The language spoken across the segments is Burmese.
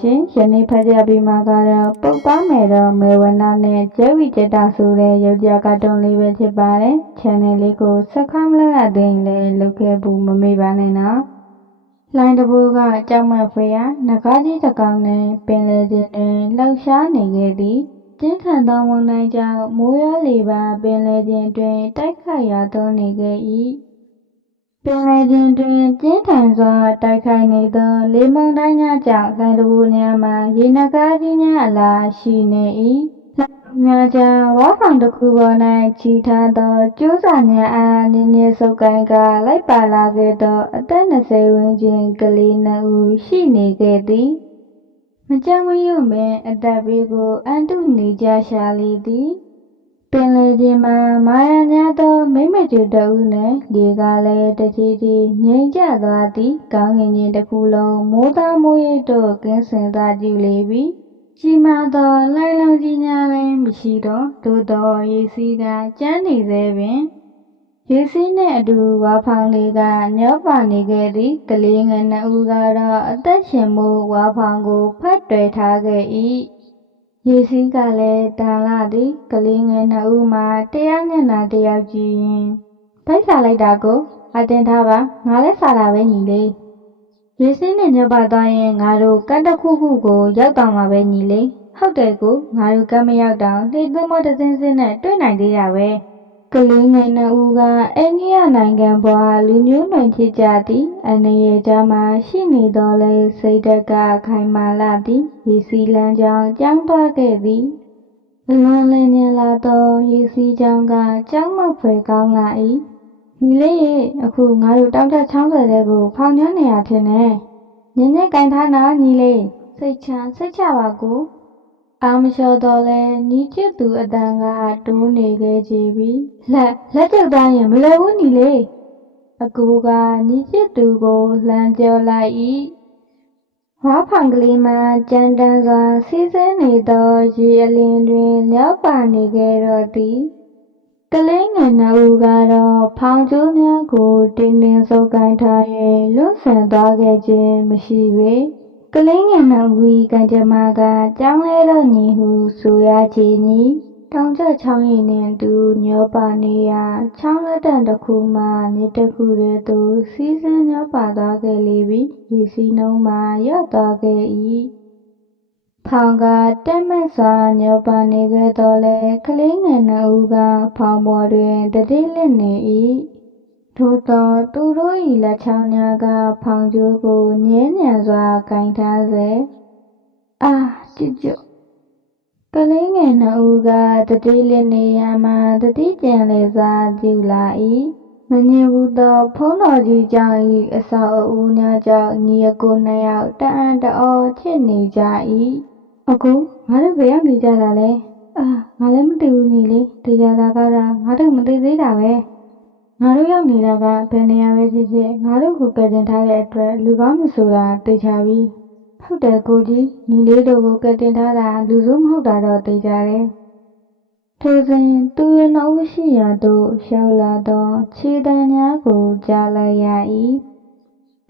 ရှင်ယနေ့ဖတ်ကြပြီးမှာကတော့ပုတ်သားမယ်တော့မေဝနာနဲ့ကျဲဝီကျက်တာဆိုတဲ့ရုပ်ကြကတုံးလေးပဲဖြစ်ပါတယ် channel လေးကို subscribe လုပ်ရသေးရင်လည်းလုပ်ခဲ့ဖို့မမေ့ပါနဲ့နော်လိုင်းတဘူကကြောက်မက်ဖွယ်ရာနဂါးကြီးတစ်ကောင်နဲ့ပင်လယ်ပြင်တွင်လှောက်ရှားနေခဲ့သည်ကျင်းထန်သောမုန်တိုင်းကြောင့်မိုးရောလေပါပင်လယ်ပြင်တွင်တိုက်ခတ်ရွာသွန်းနေခဲ့၏ပင်လယ်ပြင်တွင်ကျင်းထန်စွာတိုက်ခိုက်နေသောလေမုန်တိုင်းများကြောင့်လိုင်းတဘူများမှာရေနဂါးကြီးများအလားရှိနေ၏များကြားဝါဖောင်တစ်ခုပေါ်၌ချီထားသောကျိုးစာများအားနည်းနည်းဆုပ်ကိုင်းကလိုက်ပါလာခဲ့သောအသက်20ဝန်းကျင်ကလေး2ဦးရှိနေခဲ့သည်မကြောက်မရွံ့ပင်အသက်ဘေးကိုအန်တုနေကြရှာလေသည်ပင်လယ်ပြင်မှာမာယာများသောမိမကျူတဦးနှင့်လေကလည်းတဖြည်းဖြည်းငြိမ်ကျသွားသည်ကောင်းကင်ချင်းတစ်ခုလုံးမိုးသားမိုးရိပ်တို့ကင်းစင်သွားကြလေပြီကြီးမားသောလှိုင်းလုံးကြီးများလည်းမရှိတော့သို့သောရေစီးကကျန်းနေသေးပင်ရေစီးနှင့်အတူဝါဖောင်လေးကညောပါနေခဲ့သည်ကလေးငယ်2ဦးကတော့အသက်ရှင်မှုဝါဖောင်ကိုဖတ်တွယ်ထားခဲ့၏ရေစီးကလည်းတန်လာသည်ကလေးငယ်2ဦးမှာတရားမျက်နှာတယောက်ကြည့်ရင်ဗိုက်စားလိုက်တာကိုအတင်ထားပါငါလည်းစားတာပဲညီလေးရေစင်းနဲ့ညပါသွားရင်ငါတို့ကတ်တစ်ခုခုကိုရောက်တော့မှာပဲညီလေးဟုတ်တယ်ကိုငါတို့ကတ်မရောက်တော့လှေသွင်းမတစ်စင်းစင်းနဲ့တွေ့နိုင်သေးတာပဲကလေးငယ်2ဦးကအိန္ဒိယနိုင်ငံဘွားလူမျိုးနွယ်ဖြစ်ကြသည်အနေရကြားမှာရှိနေတော့လဲစိတ်ဓာတ်ကခိုင်မာလာသည်ရေစီးလမ်းကြောင်းကြောင်းသွားခဲ့သည်အလွန်လင်းမြန်လာသောရေစီးကြောင်းကကြောင်းမဖွယ်ကောင်းလာ၏ညီလေးရေအခုငါတို့တောက်ထချောင်းဆွဲတဲ့ကိုဖောင်ညွှန်းနေရထင်တယ်ညညကင်ထားနော်ညီလေးစိတ်ချပါကိုအာမလျှော်တော့လဲညီကျစ်သူအတန်ကတိုးနေခဲ့ကြပြီလက်ကျုပ်သွားရင်မလွယ်ဘူးညီလေးအကူကညီကျစ်သူကိုလှမ်းပြောလိုက်၏ဝါဖောင်ကလေးမှာကြမ်းတမ်းစွာစီးဆင်းနေသောရေအလင်းတွင်မျောပါနေခဲ့တော့သည်ကလေးငယ်2ဦးကတော့ဖောင်ကျိုးများကိုတင်းတင်းဆုပ်ကိုင်းထား၍လွတ်ဆန်သွားခဲ့ခြင်းမရှိပေကလေးငယ်2ဦး၏ကံကြမ္မာကကြောင်းလဲတော့ညီဟုဆိုရချေညီတောင်ကျချောင်းရည်နှင့်တူညောပါနေရာချောင်းလက်တံတစ်ခုမှမြစ်တစ်ခုတည်းသို့စီးဆင်းညောပါသွားခဲ့လေပြီရေစီးနှုန်းမှရော့သွားခဲ့၏ဖောင်ကတက်မက်စွာညောပါနေခဲ့တော့လဲကလေးငယ်2ဦးကဖောင်ပေါ်တွင်တတိလစ်နေ၏ထို့သောသူတို့၏လက်ချောင်းများကဖောင်ကျိုးကိုညဲညံစွာကင်ထားစေကျွတ်ကလေးငယ်2ဦးကတတိလစ်နေရာမှတတိကျင်လေစားကျူလာ၏မငြင်းဘူးသောဖုံးတော်ကြီးကြောင့်၏အဆောက်အဦများကြောင့်ညီအကို2ယောက်တအံ့တအောချစ်နေကြ၏အကူငါတို့ဘယ်ရောက်နေကြတာလဲငါလည်းမသိဘူးညီလေးတေချာတာကတော့ငါတို့မသိသေးတာပဲငါတို့ရောက်နေတာကဘယ်နေရာပဲဖြစ်ဖြစ်ငါတို့ကိုကယ်တင်ထားတဲ့အတွက်လူကောင်းမဆိုတာသိချပြီဟုတ်တယ်ကိုကြီးညီလေးတို့ကိုကယ်တင်ထားတာလူဆိုးမဟုတ်တာတော့သိကြတယ်ထိုစဉ်သူရနှုတ်ရှိရာသို့ရောက်လာသောခြေတံများကိုကြားလိုက်ရ၏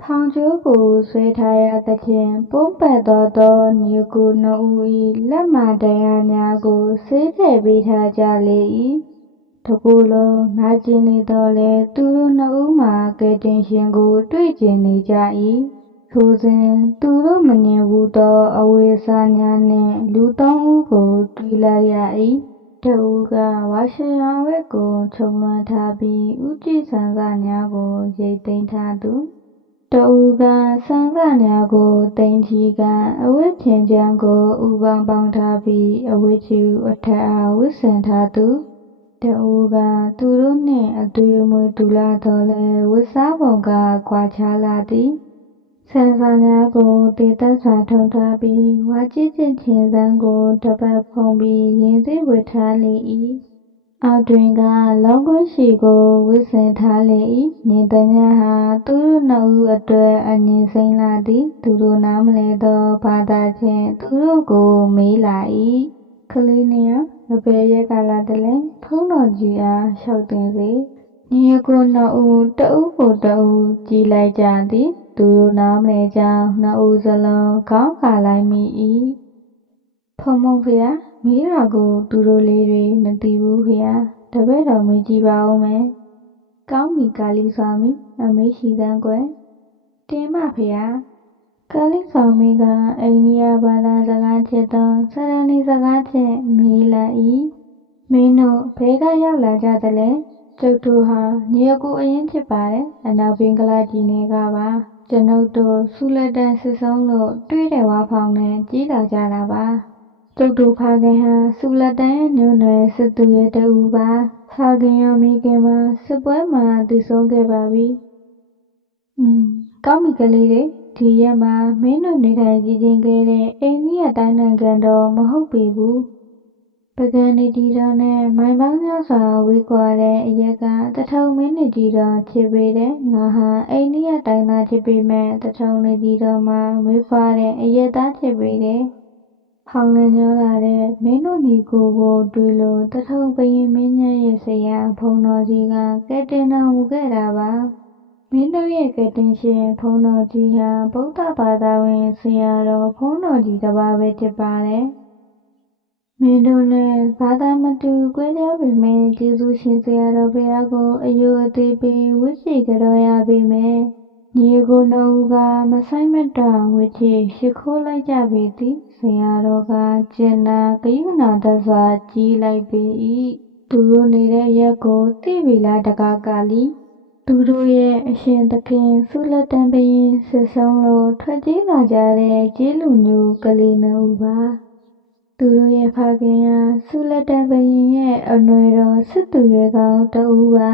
ဖောင်ကျိုးကိုဆွဲထားရသဖြင့်ပုံးပတ်သောညီကို2ဦး၏လက်မှတရားများကိုဆေးထည့်ပေးထားကြလေ၏တကူလုံးနာကျင်နေတော့လဲသူတို့2ဦးမှာကယ်တင်ရှင်ကိုတွေ့ကျင်နေကြ၏ထိုစဉ်သူတို့မမြင်ဘူးသောအဝေးစားများနှင့်လူ3ဦးကိုတွေ့လိုက်ရ၏တဦးကဝါရှင်ရောင်ဝတ်ကိုခြုံလွှမ်းထားပြီးဥကြည်ဆန်စများကိုရိတ်သိမ်းထားသူတဦးကဆန်စများကိုသိမ်းချီကအဝတ်ချင်ချမ်းကိုဥပေါင်းပေါင်းထားပြီးအဝတ်ချူအထက်အားဝတ်ဆင်ထားသူတဦးကသူတို့နှင့်အသွေးအမွေတူလာတော့လဲဝတ်စားပုံကကွာခြားလာသည်ဆန်စများကိုတေသက်စွာထုံထားပြီးဝါကြည့်ချင်စမ်းကိုတပတ်ဖုံးပြီးရင်သိဝတ်ထားလေ၏အောက်တွင်ကလောင်းကွင်းရှိကိုဝစ်ဆင်ထားလေ၏နေတညဟာသူတို့2ဦးအတွက်အငြင်းစိမ့်လာသည်သူတို့နားမလဲသောဘာသာချင်းသူတို့ကိုမေးလာ၏ကလေးနေအဘယ်ရက်ကလာတယ်လဲဖုံးတော်ကြီးအားလျှောက်တင်စေညီကို2ဦးတဦးကိုတဦးကြည်လိုက်ကြသည် သူတို့နားမလဲကြောင်းနှစ်ဦးစလုံးခေါင်းခါလိုက်မိ၏ဖုံဖုံဖေမေးတာကိုသူတို့လေးတွေမသိဘူးဖေတပည့်တော်မေးကြည့်ပါဦးမယ်ကောင်းပြီကာလီစွာမီအမေးရှိသန်းကွယ်တင်မဖေကာလီစွာမီကအိန္ဒိယဘာသာစကားဖြစ်သောစရဏီစကားဖြင့်မေးလိုက်၏မင်းတို့ဘဲကရောက်လာကြသလဲကျုပ်တို့ဟာညီအကိုအရင်ဖြစ်ပါတယ်အနောက်ဘင်္ဂလားပြည်နယ်ကပါကျွန်ုပ်တို့ဆူလက်တန်စစ်ဆုံးလို့တွေ့တဲ့ဝါဖောင်နဲ့ကြီးလာကြတာပါကျုပ်တို့ဖခင်ဟာဆူလက်တန်ရဲ့ညွန့်နယ်စစ်သူရဲ့တဦးပါဖခင်ရောမိခင်ပါစစ်ပွဲမှာတည်ဆုံးခဲ့ပါပြီကောင်းပြီကလေးတွေဒီရက်မှာမင်းတို့နေထိုင်ကြည်ချင်းခဲ့တဲ့အိန္ဒိယတိုင်းနိုင်ငံတော်မဟုတ်ပေဘူးပကံနေတီတော်နဲ့မိုင်ပေါင်းများစွာဝေးကွာတဲ့အရက်ကတထုံမင်းနေတီတော်ချစ်ပေတဲ့ငါဟာအိန္ဒိယတိုင်းသားချစ်ပေမဲ့တထုံနေတီတော်မှာမွေးဖွားတဲ့အရက်သားချစ်ပေတဲ့ဟောင်းလင်းညောလာတဲ့မင်းတို့ညီကိုကိုတွေ့လို့တထုံပရင်မင်းညရဲ့ဆရာဘုံတော်ကြီးကကဲတင်တော်မူခဲ့တာပါမင်းတို့ရဲ့ကတင်ရှင်ဘုန်းတော်ကြီးဟာဗုဒ္ဓဘာသာဝင်ဆရာတော်ဘုန်းတော်ကြီးတစ်ပါးပဲဖြစ်ပါတယ်။မင်းတို့နဲ့ဘာသာမတူကွဲပြားပေမဲ့ကျေးဇူးရှင်ဆရာတော်ဘုရားကိုအယုအသေးပေးဝိရှိကြောရပေမဲ့ညီကိုနှုတ်ကမဆိုင်မတဝိရှိရှိခိုးလိုက်ကြပေသည်ဆရာတော်ကကျင်နာဂယုဏတစွာကြီးလိုက်ပေ၏သူတို့နေတဲ့ရက်ကိုသိပြီလားတကားကလီသူတို့ရဲ့အရှင်သခင်ဆုလက်တန်ဘရင်စစ်ဆုံးလို့ထွက်ပြေးလာကြတဲ့ကျေးလူမျိုးကလေးနှုတ်ပါသူတို့ရဲ့ဖခင်ဟာဆုလက်တန်ဘရင်ရဲ့အနွယ်တော်စစ်သူရဲကောင်းတဦးပါ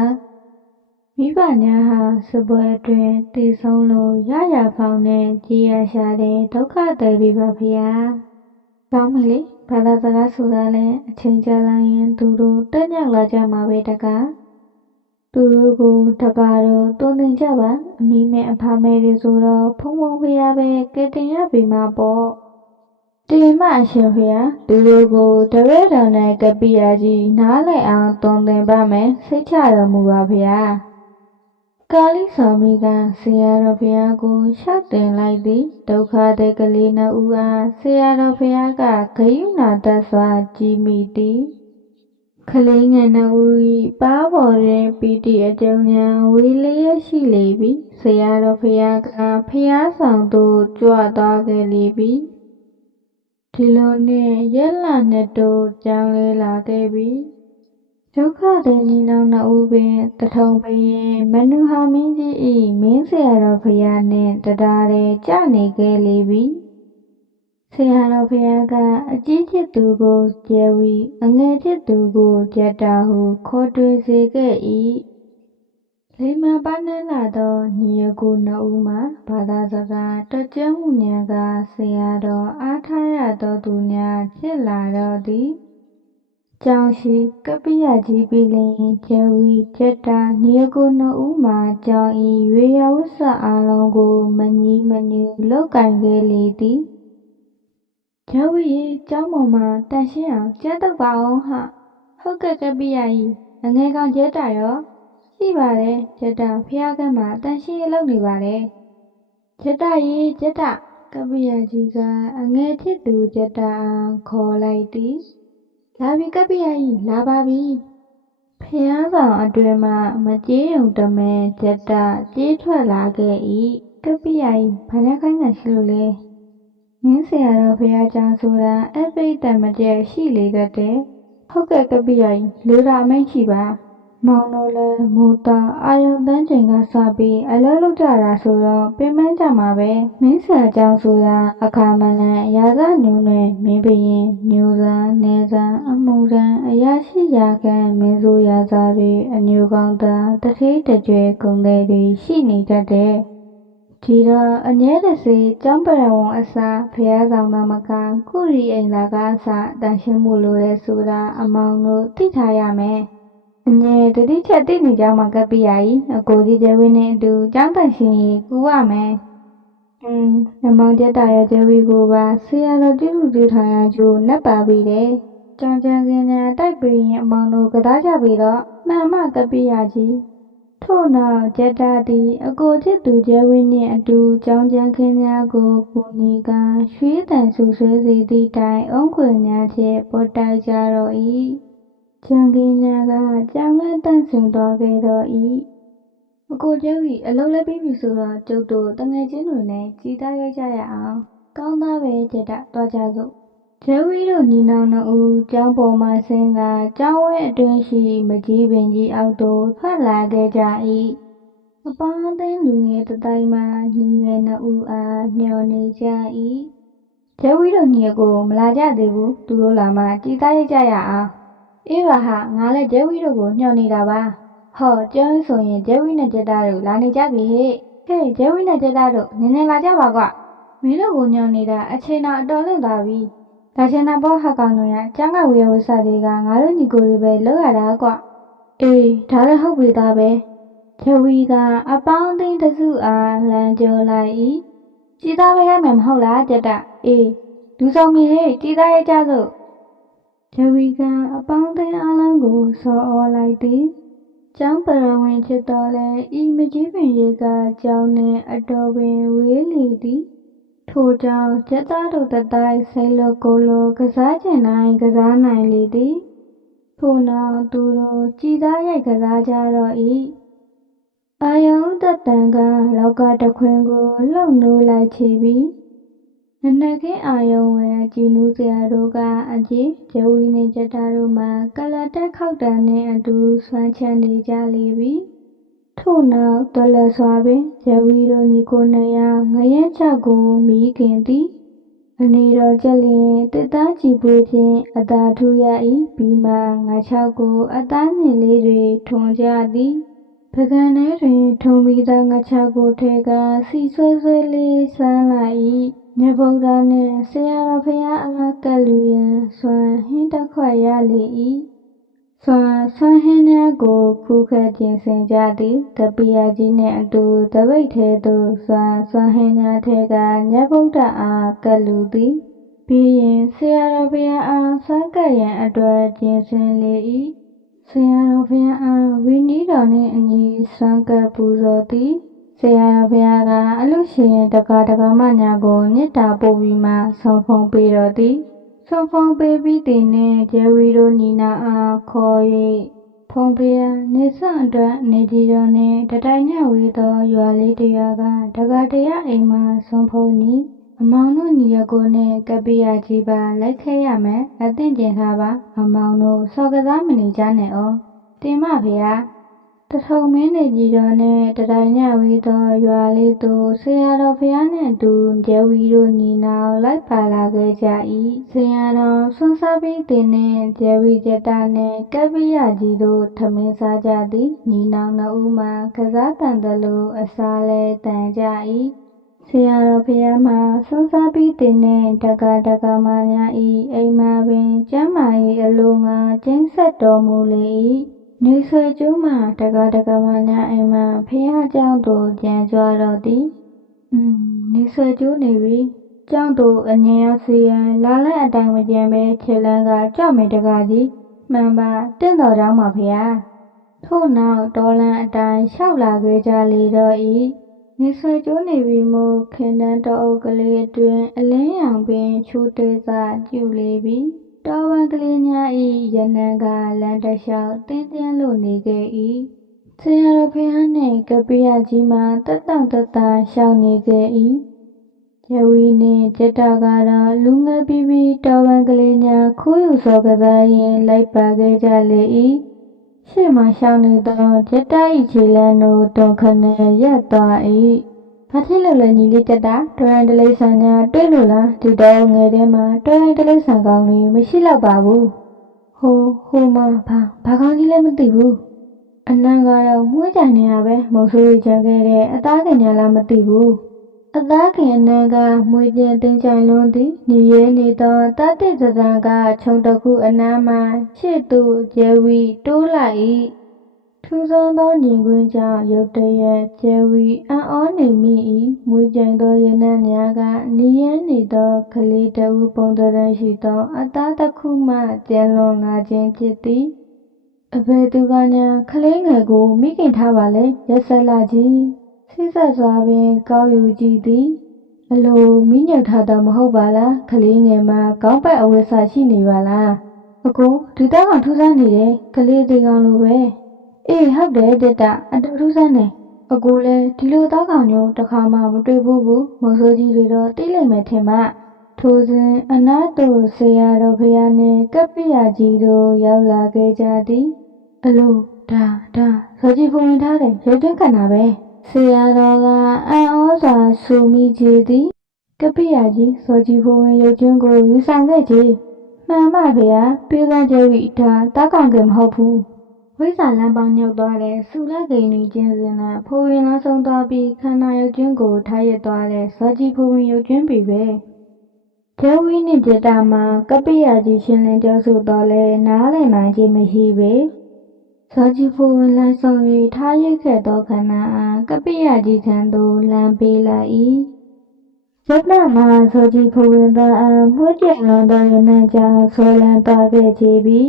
မိဘများဟာစစ်ပွဲအတွင်းတည်ဆုံးလို့ရရဖောင်းနဲ့ကြေးရရှာတဲ့ဒုက္ခသည်တွေပါဖေ။ကောင်းပြီလေဘာသာစကားဆိုတာလဲအချိန်ကြာလာရင်သူတို့တက်မြောက်လာကြမှာပဲတကားသူတို့ကိုတကားတော့တွန်းတင်ကြပါအမိမဲ့အဖမဲတွေဆိုတော့ဖုံဖုံဖေပဲကဲတင်ရပြီမှာပေါ့တင်မအရှင်ဖေသူတို့ကိုတပည့်တော်နဲ့ကပိယာကြီးနားလည်အောင်တွန်းတင်ပါမယ်စိတ်ချတော်မူပါဖေကာလိစွာမီကဆရာတော်ဘုရားကိုရှောက်တင်လိုက်သည်ဒုက္ခတဲ့ကလေးနှစ်ဦးအားဆရာတော်ဘုရားကဂယုဏတတ်စွာကြည်မိသည်ကလေးငယ်နှစ်ဦး၏ပါးပေါ်တွင်ပီတိအကျုံများဝေလျက်ရှိလေပြီဆရာတော်ဘုရားကဘုရားဆောင်သို့ကြွသွားခဲ့လေပြီဒီလိုနှင့်ရက်လနှစ်တို့ကြောင်းလဲလာခဲ့ပြီဒုက္ခသည်ညီနောင်နှစ်ဦးပင်တထုံဘရင်မနုဟာမင်းကြီး၏မင်းဆရာတော်ဘုရားနှင့်တရားတဲ့ကြနေခဲ့လေပြီဆရာတော်ဘုရားကအကြီးချစ်သူကိုကျဲဝီအငယ်ချစ်သူကိုကျက်တာဟုခေါ်တွေ့စေခဲ့၏လိမ္မာပါနှံလာသောညီအကိုနှစ်ဦးမှာဘာသာစကားတကြွမှုများကဆရာတော်အားထားရသောသူများဖြစ်လာတော့သည်ကျောင်းရှိကပိယကြီးပြီလျင်ကျဲဝီကျက်တာညီအကိုနှစ်ဦးမှာကျောင်း၏ရွေရဝစ္စအားလုံးကိုမညီမညူလောက်ကင်ခဲ့လေသည်ကျဲဝီရေကျောင်းပေါ်မှာတန်ရှင်းအောင်ကျဲတော့ပါအောင်ဟုတ်ကဲ့ကပိယကြီးအငယ်ကောင်ကျဲတာရောရှိပါတယ်ကျက်တာဖျားကမ်းမှာတန်ရှင်းလုပ်နေပါတယ်ကျက်တာရေကျက်တာကပိယကြီးကအငယ်ချစ်သူကျက်တာခေါ်လိုက်သည်လာပြီကပိယကြီးလာပါပြီဖျားဆောင်အတွင်မှမကြေးုံတမဲကျက်တာကြေးထွက်လာခဲ့၏ကပိယကြီးဘာနဲ့ခိုင်းတာရှိလို့လဲမင်းဆရာတော်ဘုရားကျောင်းဆိုတာအပိတ်တမကျက်ရှိလေတတ်တယ်ဟုတ်ကဲ့ကပိယကြီးလူတာအမိန့်ရှိပါမောင်တို့လည်းမိုးသားအာယုံတန်းချိန်ကစပြီးအလုပ်လုပ်ကြတာဆိုတော့ပင်ပန်းကြမှာပဲမင်းဆရာကျောင်းဆိုတာအခါမလန်ရာဇညုံနဲ့မင်းဘရင်ညိုစာနေစာအမှုတန်းအရာရှိရာခံမင်းဆိုရာဇာတွေအညိုကောင်းသားတထေးတကြွယ်ဂုံတွေရှိနေတတ်တယ်ဒီတော့အငဲတစေကျောင်းပရဝံအစာဖျားဆောင်သမကကုရီအိမ်လာကအစာတန်ရှင်းမှုလိုတဲ့ဆိုတာအမောင်တို့သိထားရမယ်အငဲတတိချက်သိနေကြမှာကပိယကြီးအကိုကြီးကျဲဝင်းနဲ့အတူကျောင်းတန်ရှင်းရေးကူရမယ်အမောင်ကျက်တာရဲ့ကျဲဝီကိုပါဆရာတော်တိလူတူထားရကျိုးနှက်ပါပြီတဲ့ကြောင်ကြံကင်းနဲ့တိုက်ပြီးရင်အမောင်တို့ကသားကြပြီတော့မှန်မှကပိယကြီး ထို့နောက်ကျက်တာသည်အကိုချစ်သူကျဲဝင်းနှင့်အတူကြောင်းကြမ်းခင်းများကိုကူညီကရွှေတန်ဆူဆွဲစေသည့်တိုင်အုံခွေများဖြင့်ပွတ်တိုက်ကြတော့၏ကြံခင်းများကကြောင်လဲတန့်စင်သွားခဲ့တော့၏အကိုကျဲဝီအလုပ်လည်းပြီးပြီဆိုတော့ကျုပ်တို့တငယ်ချင်းတွေနဲ့ကြည်သားရိုက်ကြရအောင်ကောင်းသားပဲကျက်တာသွားကြစို့ကျဲဝီတို့ညီနောင်နှစ်ဦးကျောင်းပေါ်မှဆင်းကကျောင်းဝဲအတွင်းရှိမကြီးပင်ကြီးအောက်သို့ထွက်လာခဲ့ကြ၏အပေါင်းအသင်းလူငယ်တတိုင်းမှညီငယ်နှစ်ဦးအားမျှော်နေကြ၏ကျဲဝီတို့ညီအကိုမလာကြသေးဘူးသူတို့လာမှကြည်သားရိုက်ကြရအောင်အေးပါဟာငါလည်းကျဲဝီတို့ကိုညှော်နေတာပါဟောကျောင်းဆိုရင်ကျဲဝီနဲ့ကျက်တာတို့လာနေကြပြီဟဲ့ဟေးကျဲဝီနဲ့ကျက်တာတို့နည်းနည်းလာကြပါကွမင်းတို့ကိုညှော်နေတာအချိန်တော်အတော်လင့်သွားပြီလာချင်တာပေါ့ဟာကောင်တို့ရကျန်းကဝေယဝဆတွေကငါတို့ညီကိုတွေပဲလောက်ရတာကွအေးဒါလည်းဟုတ်ပြီသားပဲကျဲဝီကအပေါင်းအသင်းတစုအားလမ်းကျော်လိုက်၏ကြည်သားပဲရမယ်မဟုတ်လားကျက်တာအေးလူဆောင်မီဟဲ့ကြည်သားရိုက်ကြစို့ကျဲဝီကအပေါင်းအသင်းအားလုံးကိုဆော်ဩလိုက်သည်ကျောင်းပရဝင်းဖြစ်တော်လဲဤမကြီးပင်ရေကကျောင်းနှင့်အတော်ပင်ဝေးလေသည်ထိုကြောင့်ကျက်သားတို့တတိုင်းစိတ်လိုကိုယ်လိုကစားကျင်တိုင်းကစားနိုင်လေသည်ထို့နောက်သူတို့ကြည်သားရိုက်ကစားကြတော့၏အာယုံသက်တန်ကလောကတခွင်ကိုလှုပ်နိုးလိုက်ချေပြီးနနက်ခင်းအာယုံဝဲကြည်နူးစရာတို့ကအကြီးကျဲဝီနှင့်ကျက်တာတို့မှကလတက်ခောက်တန်နှင့်အတူဆွမ်းချမ်းနေကြလေပြီထို့နောက်တော်လက်စွာပင်ကျဲဝီတို့ညီကိုနှစ်ယောက်ငရဲချောက်ကိုမိခင်သည်အနေတော်ကျက်လျင်တစ်သားကြည်ပွေးဖြင့်အသာထူရ၏ပြီးမှငါချောက်ကိုအသားနှင့်လေးတွေထွန်ကြသည်ပကံထဲတွင်ထုံပြီးသားငါချောက်ကိုထဲကစီဆွဲဆွဲလေးဆန်းလိုက်၏မြတ်ဗုဒ္ဓနှင့်ဆရာတော်ဖရာအားကပ်လူရန်စွမ်းဟင်းတစ်ခွက်ရလေ၏စွမ်းဟင်းများကိုခုခက်ကျင်ဆင်ကြသည်ကပိယကြီးနှင့်အတူတပိတ်ထဲသို့စွမ်းဟင်းများထဲကမြတ်ဗုဒ္ဓအားကပ်လူသည်ပြီးရင်ဆရာတော်ဖရာအားစွမ်းကပ်ရန်အတွက်ကျင်ဆင်လေ၏ဆရာတော်ဖရာအားဝိနည်းတော်နှင့်အညီစွမ်းကပ်ပူဇော်သည်ဆရာတော်ဘုရားကအလူရှင်တက္ကမညာကိုမေတ္တာပို့ပြီးမှဆုံးဖုံးပေးတော်သည်ဆုံးဖုံးပေးပြီးသည်နှင့်ကျဲဝီတို့ညီနောင်အားခေါ်၍ဖုံးဖေးနေစွန့်အတွက်နေကြီးတော်နှင့်တတိုင်ညဝေးသောရွာလေးတရွာကတက္ကတရားအိမ်မှဆုံးဖုံးသည်အမောင်တို့ညီအကိုနှင့်ကပိယကြီးပါလိုက်ခဲ့ရမယ်အသင့်ကျင်ထားပါအမောင်တို့စော်ကစားမနေကြနဲ့ဩတင်မဖေဟာတထုံမင်းနေကြီးတော်နှင့်တတိုင်ညဝေးသောရွာလေးသို့ဆရာတော်ဖျားနှင့်အတူကျဲဝီတို့ညီနောင်လိုက်ပါလာခဲ့ကြ၏ဆရာတော်ဆွမ်းစားပြီးတင်နှင့်ကျဲဝီကျက်တာနှင့်ကပိယကြီးတို့ထမင်းစားကြသည်ညီနောင်နှစ်ဦးမှကစားတန်သလိုအစားလဲတန်ကြ၏ဆရာတော်ဖျားမှဆွမ်းစားပြီးတင်နှင့်တက္ကမညာ၏အိမ်မှာပင်ကျမ်းမာ၏အလိုငါကျင်းဆက်တော်မူလေ၏နေဆွေကျိုးမှတက္ကမညာအိမ်မှဖះเจ้าသို့ကြံကြွတော်သည်နေဆွေကျိုးနေပြီเจ้าသို့အငြင်းရောက်စီရန်လာလဲအတိုင်းမကြံပဲခြေလန်းကကြော့မေတကားကြီးမှန်ပါတင့်တော်ကြောင်းပါဖះထို့နောက်တော်လန်အတိုင်းလျှောက်လာခဲ့ကြလေတော့၏နေဆွေကျိုးနေပြီမို့ခင်တန်းတော်အုပ်ကလေးအတွင်အလင်းရောင်ပင်ချိုးသေးစာကျူလေပြီတော်ဝန်ကလေးများ၏ရနံကလမ်းတစ်လျှောက်တင်းတင်းလို့နေခဲ့၏ဆရာတော်ဖျားနှင့်ကပိယကြီးမှတက်တောင့်တက်တာရှောင်နေခဲ့၏ကျဲဝီနှင့်ကျက်တာကတော့လူငယ်ပြီးပြီးတော်ဝန်ကလေးများခိုးယူစော်ကစားရင်းလိုက်ပါခဲ့ကြလေ၏ရှေ့မှရှောင်နေသောကျက်တာ၏ခြေလမ်းတို့တွန်ခနဲရပ်သွား၏ဘာဖြစ်လို့လဲညီလေးကျက်တာတော်ရင်တလိဆန်များတွေ့လို့လားဒီတော်ငယ်ထဲမှာတော်ရင်တလိဆန်ကောင်းလေးမရှိတော့ပါဘူးဟိုမှာဘာကောင်းကြီးလဲမသိဘူးအနံကတော့မွှေးကြိုင်နေတာပဲမုတ်ဆိုးရချန်ခဲ့တဲ့အသားခင်ညာလားမသိဘူးအသားခင်အနံကမွှေးကျင်တင်ကြိုင်လွန်းသည်ညီရဲနေသောတတိသဒံကခြုံတစ်ခုအနားမှရှေ့သို့ကျဲဝီတိုးလိုက်၏ထူးဆန်းသောညီကွင်းကြောင့်ရုတ်တရက်ကျဲဝီအံ့ဩနေမိ၏မွှေးကြိုင်သောရနံ့များကနီးရန်နေသောကလေးတဦးပုံသဏ္ဍာန်ရှိသောအသားတစ်ခုမှကျန်လွန်လာခြင်းဖြစ်သည် အဘယ်သူကညာခလေးငယ်ကိုမိခင်ထားပါလေရက်ဆက်လာကြီးစိစက်စွာပင်ကောက်ယူကြည့်သည်အလိုမိညွတ်ထားတော့မဟုတ်ပါလားခလေးငယ်မှာကောင်းပတ်အဝတ်စားရှိနေပါလားအကိုဒီတောက်ကထူးဆန်းနေတယ်ကလေးသေးကောင်လိုပဲအေးဟုတ်တယ်တက်တာအတူထူးဆန်းနေအကိုလည်းဒီလိုတောက်ကောင်မျိုးတစ်ခါမှမတွေ့ဘူးမဆိုးကြီးတွေတော့သိလိမ့်မယ်ထင်မှထိုစဉ်အနားသို့ဆေးရတော်ဖရာနှင့်ကပ္ပိယကြီးတို့ရောက်လာခဲ့ကြသည်အလိုဒါဇော်ကြီးဖုန်ဝင်ထားတယ်ရုပ်သွင်းကန်တာပဲဆေးရတော်ကအံ့ဩစွာဆူမိကြသည်ကပ္ပိယကြီးဇော်ကြီးဖုန်ဝင်ရုပ်သွင်းကိုယူဆောင်ခဲ့ကြမှန်ပါဗျာပြေးစမ်းကြပြီဒါတောက်ကောင်ကမဟုတ်ဘူးဝိဇ္ဇာလမ်းပေါင်းညှောက်သွားတဲ့စူလက်ကိန်းကြီးကျင်းစင်နဲ့ဖိုးရင်လောင်းဆုံးသွားပြီးခန္ဓာရုပ်ကျွင်းကိုထားရသွားတဲ့ဇော်ကြီးဖိုးဝင်ရုပ်ကျွင်းပြီပဲကျဲဝီနှင့်ပြတာမှာကပ္ပိယကြီးရှင်းလင်းပြောဆိုတော့လဲနားလည်နိုင်ခြင်းမရှိပေဇော်ကြီးဖိုးဝင်လမ်းဆုံး၍ထားရခဲ့သောခန္ဓာအားကပ္ပိယကြီးထံသို့လမ်းပေးလိုက်၏ဇက်နမှာဇော်ကြီးဖိုးဝင်သားအားမှုကျက်လွန်သောရနံကြောင့်ဆွဲလန်းသွားခဲ့ကြပြီ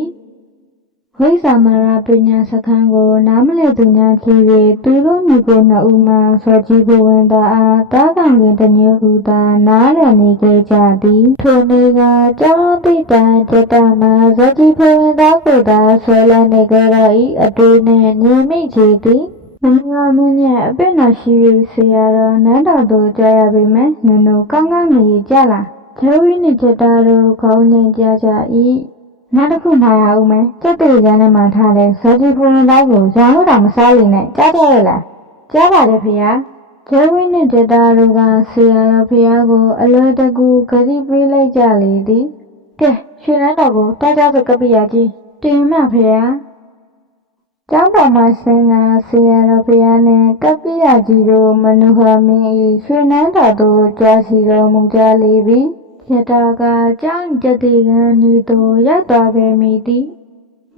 ဝိဇာမရပညာစခန်းကိုနားမလည်သူများဖြစ်၍သူတို့မိကိုနှစ်ဦးမှဆွဲကြည့်ဖို့ဝင်သာအားတားကန်ခင်တမျိုးဟူသာနားလည်နေခဲ့ကြသည်ထိုနေ့ကကျောင်းတိတန်ကျတမှာဆွဲကြည့်ဖို့ဝင်သာကိုသာဆွဲလန်းနေကြတော့၏အတွေ့နှင့်ညီမိချေသည်မင်္ဂလာမင်းရဲ့အပြစ်နာရှိ၍ဆေရတော်နန်းတော်သို့ကြရပေမယ့်နင်တို့ကောင်းကောင်းနေကြလားဂျိုးဝီနှင့်ကျတတို့ခေါင်းငင်ကြကြ၏နောက်တစ်ခုမှာရအောင်မယ်ကျက်တေကျန်းနဲ့မှထားတဲ့ဇော်ကြီးဖုန်သားကိုရောင်းလို့တော့မစားလိမ့်နဲ့ကြားကြရလားကြားပါတယ်ဖေဟာဂျဲဝင်းနဲ့ဒေတာတို့ကဆေရတော်ဖေဟာကိုအလွယ်တကူဂတိပေးလိုက်ကြလေသည်ကဲရွှေနန်းတော်ကိုတားကြစကပ္ပိယကြီးတင်မှဖေဟာကျောင်းတော်မှာဆင်းကဆေရတော်ဖေဟာနဲ့ကပ္ပိယကြီးတို့မနုဟာမင်း၏ရွှေနန်းတော်သို့ကြွားစီတော်မူကြလေပြီရတာကကျောင်းကျက်တေကန်းဤသို့ရောက်သွားခဲ့မိသည်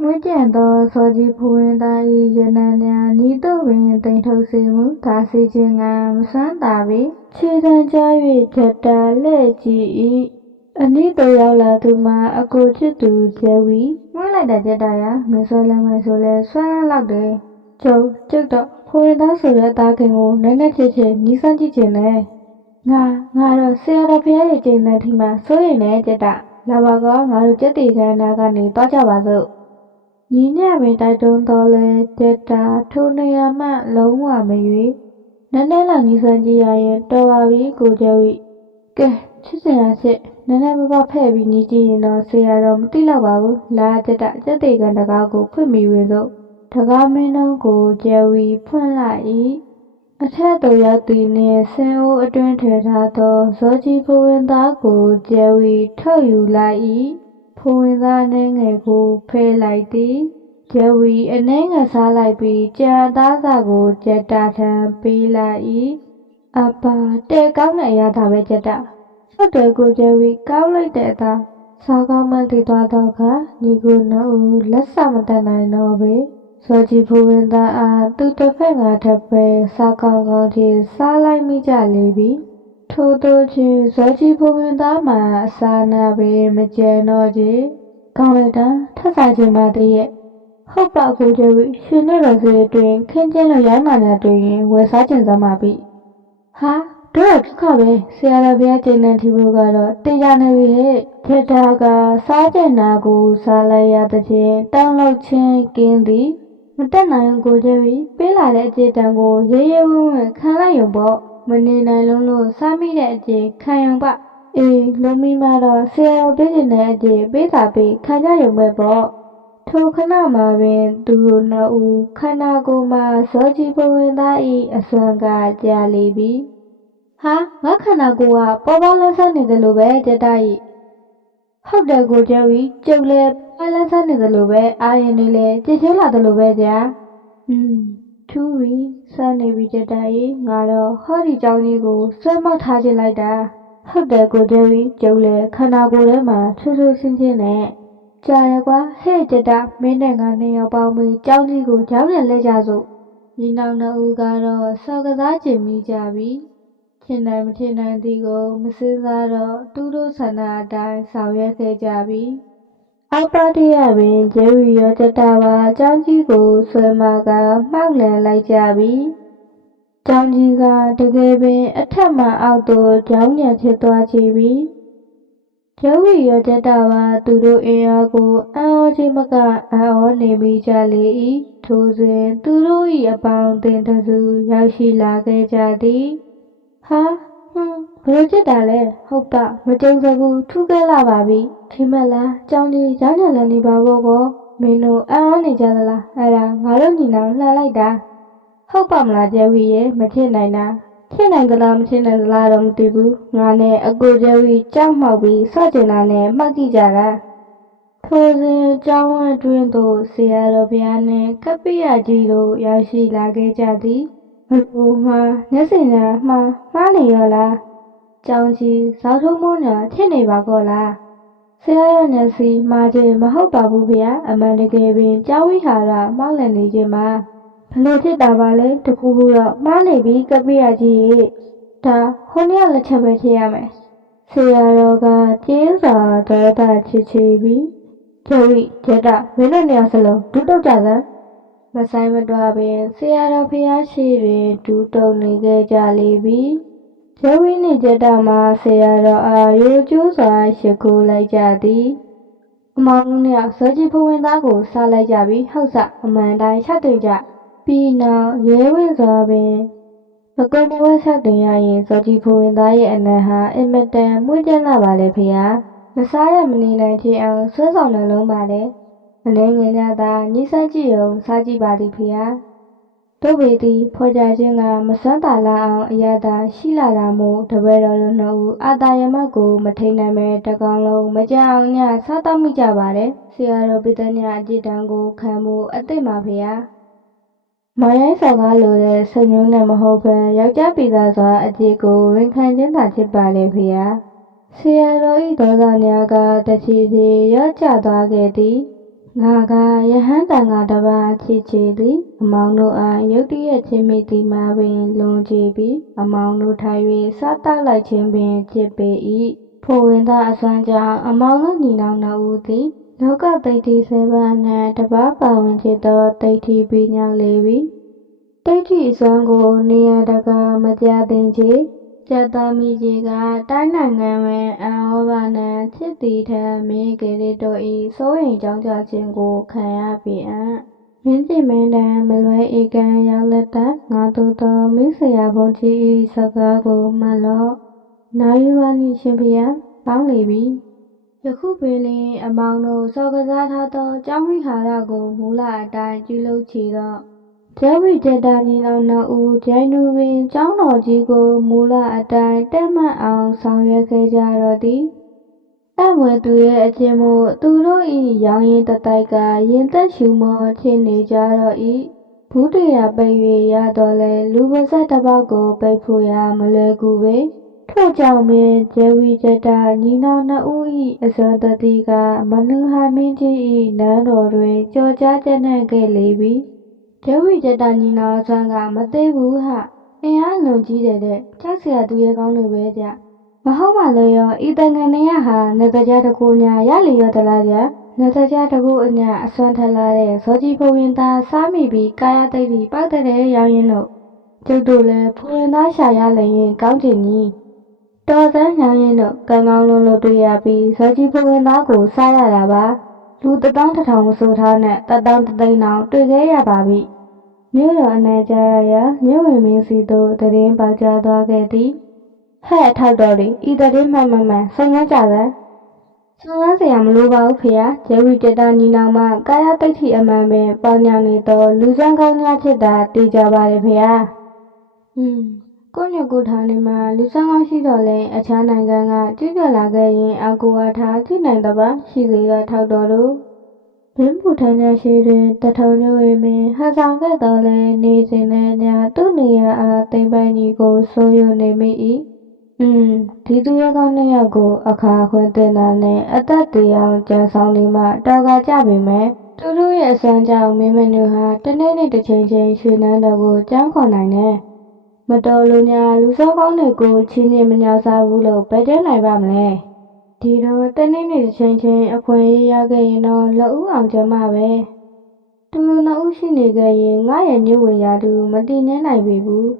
မွေးကြံသောဇော်ကြီးဖူရင်သား၏ရနံများဤသို့ပင်တိမ်ထုတ်စေမှုဒါစီခြင်းကမဆန်းသာပေခြေတံကြား၍ကြက်တာလှဲ့ကြည့်၏အနည်းသို့ရောက်လာသူမှာအကိုချစ်သူကျဲဝီမွေးလိုက်တဲ့ကြက်တာရမဆွဲလမ်းမယ်ဆိုလဲဆွဲလမ်းလောက်တယ်ကျုပ်တော့ဖူရင်သားဆိုတဲ့အသားခင်ကိုနည်းနည်းချစ်နီးစမ်းကြည့်ခြင်းနဲ့ငါတော့ဆရာတော်ဖះရဲ့ကျိန်တန်ထီမှာစိုးရိမ်နေကြတာလာပါကငါတို့ကျက်တီခန္ဓာကနေတော့ကြပါစို့ညီညပင်တိုက်တွန်းတော်လဲကျက်တာထိုနေရာမှလုံးဝမရွေနည်းနည်းလောက်ညီစံကြည့်ရရင်တော်ပါပြီကိုကျော်ဤကဲချစ်စင်ရချစ်နည်းနည်းပါးဖဲ့ပြီးညီကြည့်ရင်တော့ဆရာတော်မသိတော့ပါဘူးလာကျက်တာကျက်တီခန္ဓာကိုဖွင့်မိဝင်စို့တကားမင်းတို့ကိုကျော်ဤဖွင့်လိုက်၏အထက်သို့ရောက်သည်နှင့်ဆင်အိုးအတွင်းထည့်ထားသောဇောကြီးဖဝင်သားကိုကျဲဝီထုတ်ယူလိုက်၏ဖဝင်သားနှင်းငယ်ကိုဖဲလိုက်သည်ကျဲဝီအနှင်းငယ်စားလိုက်ပြီးကြာသားစာကိုကျက်တာထံပေးလိုက်၏အပါတဲ့ကောင်းတဲ့အရာသာပဲကျက်တာဟုတ်တယ်ကိုကျဲဝီကောင်းလိုက်တဲ့အသာစားကောင်းမှသိသွားတော့ခါညီကိုနှစ်ဦးလက်စမတတ်နိုင်တော့ပေဇောကြီးဖူဝင်သားအားသူတစ်ဖက်ငါတစ်ဖက်စားကောင်းကောင်းချင်းစားလိုက်မိကြလေပြီထို့သောချင်းဇောကြီးဖူဝင်သားမှာအစာနာပေမကျန်တော့ချေကောင်းလိုက်တာထပ်စားခြင်းပါတည်းရဲ့ဟုတ်ပါကိုကျဝီရှင်နဲ့တော်စီအတွင်ခင်းကျင်းလို့ရိုင်းမှန်တာတွေ့ရင်ဝယ်စားခြင်းစမ်းပါပြီဟာတို့ဒုက္ခပဲဆရာတော်ဘုရားကျင့်တဲ့ထီဖို့ကတော့တင်ကြနေပြီဟဲ့ထက်တာကစားကျင်နာကိုစားလိုက်ရတဲ့ချင်းတောင်းလောက်ချင်းကင်းသည်မတက်နိုင်ကိုကျဝီပေးလာတဲ့အကျေတံကိုရေးရေးဝန်းဝန်းခံလိုက်ရုံပေါ့မနေနိုင်လုံးလို့စားမိတဲ့အကျေခံရုံပအေးလုံးမိမတော့ဆရာတော်ပေးခြင်းတဲ့အကျေပေးတာပေးခံကြရုံပဲပေါ့ထိုခဏမှာပင်သူတို့နှစ်ဦးခန္ဓာကိုယ်မှာဇောကြီးပဝင်သား၏အစွမ်းကကြာလေပြီဟာငါခန္ဓာကိုယ်ကပေါ်ပေါ်လန်းဆန်းနေတယ်လို့ပဲကြက်တိုက်ဟုတ်တယ်ကိုကျဝီကျုပ်လည်းပေါ်လန်းဆန်းနေတယ်လို့ပဲအာရင်တွေလည်းကြည်ချွလာတယ်လို့ပဲကြာထူးပြီစနေပြီကြက်တိုက်ငါတော့ဟောဒီเจ้าကြီးကိုဆွဲမောက်ထားခြင်းလိုက်တာဟုတ်တယ်ကိုကျဝီကျုပ်လည်းခန္ဓာကိုယ်ထဲမှာထူးထူးဆင်းဆင်းနဲ့ကြာရကွာဟဲ့ကြက်တာမင်းနဲ့ငါနှစ်ယောက်ပေါင်းပြီးเจ้าကြီးကိုကြောက်နဲ့လဲကြစို့ညီနောင်နှစ်ဦးကတော့စော်ကစားကျင်မိကြပြီထင်နိုင်မထင်နိုင်သည်ကိုမစင်းစားတော့သူတို့ဆန္ဒအတိုင်းဆောင်ရွက်ခဲ့ကြပြီ အောက်ပါတရပင်ဂျယ်ရီရောတတပါအကြောင်းကြီးကိုဆွဲမကမှောက်လန်လိုက်ကြပြီ။ကျောင်းကြီးကတကယ်ပင်အထက်မှအောက်သို့ကြောင်းညံဖြစ်သွားကြပြီ။ဂျယ်ရီရောတတပါသူတို့အင်အားကိုအံ့ဩခြင်းမကအံ့ဩနေမိကြလေ၏။ထိုစဉ်သူတို့၏အပေါင်းအသင်းတစ်စုရောက်ရှိလာခဲ့ကြသည်။ဟာဘယ်လိုဖြစ်တာလဲဟုတ်ပါမကြုံစဘူးထူးကဲလာပါပြီထိမက်လားကြောင်းကြီးရောင်းညံလန်နေပါဘောကောမင်းတို့အံ့ဩနေကြသလားအဲ့ဒါငါတို့ညီနောင်လှန်လိုက်တာဟုတ်ပါမလားကျဲဝီရဲ့မဖြစ်နိုင်တာဖြစ်နိုင်သလားမဖြစ်နိုင်သလားတော့မသိဘူးငါနဲ့အကိုကျဲဝီကြောက်မှောက်ပြီးဆော့ကျင်တာနဲ့မှတ်ကြည့်ကြတာထိုစဉ်ကျောင်းဝန်းတွင်သို့ဆရာတော်ဘုရားနှင့်ကပ္ပိယကြီးတို့ရောက်ရှိလာခဲ့ကြသည်ဘလို့မှာမျက်စင်ညာမှားနေရောလားကျောင်းကြီးဇောက်ထုံးမိုးညာဖြစ်နေပါကောလားဆရာရမျက်စိမှားခြင်းမဟုတ်ပါဘူးဗျာအမှန်တကယ်ပင်ကျောင်းဝိဟာရမောက်လည်နေခြင်းမှာဘလို့ဖြစ်တာပါလဲတခုခုတော့မှားနေပြီကပ္ပိယကြီးရေဒါဟိုနေ့လက်ချက်ပဲဖြစ်ရမယ်ဆရာတော်ကကျင်းစွာတော်တာချစ်ချီပြီးကျဝိကျက်တာမင်းတို့နေရာစလုံးဒုတုတ်ကြစမ်းမဆိုင်မတော်ပင်ဆရာတော်ဖျားရှိတွင်ဒူးတုံနေခဲ့ကြလေပြီကျဝိနှင့်ကျက်တာမှာဆရာတော်အားရိုကျိုးစွာရှိခိုးလိုက်ကြသည်အမောင်နှင့်စောကြီးဖဝင်သားကိုစားလိုက်ကြပြီဟုတ်စအမှန်တိုင်းချက်တွေ့ကြပြီးနောက်ရဲဝင့်စွာပင်မကုန်းမဝဲချက်တင်ရရင်စောကြီးဖဝင်သားရဲ့အနံ့ဟာအင်မတန်မှုကျလာပါလေဖေဟာမစားရမနေနိုင်ခြင်းအောင်ဆွဲဆောင်နှလုံးပါလေမနေငင်ကြသာညှိဆိုင်ကြည့်ုံစားကြည့်ပါသည်ဖေဟာတို့ပေသည်ဖော်ကြခြင်းကမစွမ်းတာလာအောင်အရသာရှိလာတာမို့တပည့်တော်တို့နှစ်ဦးအာတာယမတ်ကိုမထိန်နိုင်ပဲတကောင်လုံးမကြအောင်ညစားတော့မိကြပါတယ်ဆရာတော်ပိတ္တညအကြည့်တန်းကိုခံမှုအသိမှာဖေဟာမောင်ရိုင်းဆောင်ကားလိုတဲ့ဆွေမျိုးနဲ့မဟုတ်ပဲယောက်ျားပိသားစွာအကြည့်ကိုဝန်ခံခြင်းသာဖြစ်ပါလေဖေဟာဆရာတော်ဤဒေါသများကတချီချီရော့ကျသွားခဲ့သည်ငါကယဟန်တန်ကတပါချစ်ချေသည်အမောင်တို့အားရုတ်တရက်ချင်းမိသည်မှာပင်လွန်ကြည့်ပြီးအမောင်တို့ထိုင်၍စားတောက်လိုက်ခြင်းပင်ဖြစ်ပေ၏ဖိုဝင်သားအစွမ်းကြောင့်အမောင်တို့ညီနောင်နှစ်ဦးသည်လောကသိဋ္ဌိ7ပါးအနက်တပါးပါဝင်ဖြစ်သောသိဋ္ဌိပညာလေပြီဒိဋ္ဌိအစွမ်းကိုနေရတကာမကြသိင်ချေကျက်သားမိကြီးကတိုင်းနိုင်ငံတွင်အံဩဘာနံချစ်တီထံမင်းကေရတို့၏စိုးရိမ်ကြောင်းကြခြင်းကိုခံရပေအံ့မင်းကြည်မင်းတံမလွဲဧကံရောက်လက်တငါတို့သောမိဆရာဘုန်းကြီး၏စကားကိုမှတ်လော့နာယူဝါနိရှင်ဖျားပေါင်းလေပြီယခုပင်လင်အမောင်တို့စောကစားထားသောကျောင်းဝိဟာရကိုမူလအတိုင်းပြုလုပ်ချေတော့ကျဲဝိကျက်တာညီနောင်နှစ်ဦးဂျိုင်းတူပင်ကျောင်းတော်ကြီးကိုမူလအတိုင်းတက်မှတ်အောင်ဆောင်ရွက်ခဲ့ကြတော့သည်အမွေသူရဲ့အချင်းမို့သူတို့၏ရောင်ရင်တတိုက်ကရင်သက်ရှူမောဖြစ်နေကြတော့၏ဘူးတရာပိတ်၍ရတော့လဲလူပါဇက်တစ်ပေါက်ကိုပိတ်ဖို့ရမလွယ်ကူပဲထို့ကြောင့်ပင်ကျဲဝိကျက်တာညီနောင်နှစ်ဦး၏အစွမ်းတတိကမနုဟာမင်းကြီး၏နန်းတော်တွင်ကြော်ကြားကျက်နှံ့ခဲ့လေပြီကျဲဝိကျက်တာညီနောင်အစွမ်းကမသေးဘူးဟအင်အားလွန်ကြီးတယ်တဲ့ကြောက်စရာသူရဲ့ကောင်းတွေပဲကြမဟုတ်ပါလေရောဤတန်ငန်နေရဟာနေတကြတကူညာရလီရောတလားဗျနေတကြတကူအညာအစွမ်းထလာတဲ့ဇောကြီးဖဝင်သားစားမိပြီးကာယတိတ်ပြီးပောက်တဲ့ရောင်းရင်တို့ကျုပ်တို့လည်းဖဝင်သားရှာရလရင်ကောင်းချင်ကြီးတော်စမ်းရောင်းရင်တို့ကံကောင်းလုံးလို့တွေ့ရပြီးဇောကြီးဖဝင်သားကိုစားရတာပါလူ1000မဆိုထားနဲ့1000သိန်းအောင်တွေ့ခဲ့ရပါပြီမြို့တော်အနိုင်ကြရမြို့ဝင်မင်းစီတို့တရင်ပေါက်ကြားသွားခဲ့သည်ဟဲ့ထောက်တော်လေဤတရင်မှန်ဆုံရကြတယ်ဆုံရစရာမလိုပါဘူးဖေဟာကျဲဝိတတာညီနောင်မှကာယတိတ်ထိအမှန်ပင်ပေါညောင်နေသောလူစံကောင်းများဖြစ်တာသိကြပါတယ်ဖေဟာကိုညကိုထားနေမှာလူစံကောင်းရှိတော့လဲအခြားနိုင်ငံကကြည့်ကြလာခဲ့ရင်အကူအားထားကြည့်နိုင်တပါရှိသေးကထောက်တော်တို့ဘင်းပူထန်းရရှိတွင်တထုံညွေမင်းဟန်ဆောင်ခဲ့တော်လဲနေစဉ်နဲ့ညသူ့နေရအားသိမ့်ပိုင်ကြီးကိုဆိုးရွနေမိ၏ဒီသူရကောင်းနှစ်ယောက်ကိုအခါခွင့်တင်တာနဲ့အသက်တရားကြံဆောင်လေးမှတော်ကကြပေမဲ့သူတို့ရဲ့အစွမ်းကြောင့်မင်းမနူဟာတနေ့နေ့တစ်ချိန်ချင်းရွှေနန်းတော်ကိုကြောင်းခေါ်နိုင်တယ်မတော်လို့ညာလူစောကောင်းတွေကိုချင်းချင်းမညောက်စားဘူးလို့ပဲတဲနိုင်ပါမလဲထ ဒီတော့တနေ့နေ့တစ်ချိန်ချင်းအခွင့်အရေးရခဲ့ရင်တော့လက်ဦးအောင်ကျမပဲသူလိုနှစ်ဦးရှိနေခဲ့ရင်ငါရဲ့ညဝင်ရာသူမတည်ငြင်းနိုင်ပြီဘူး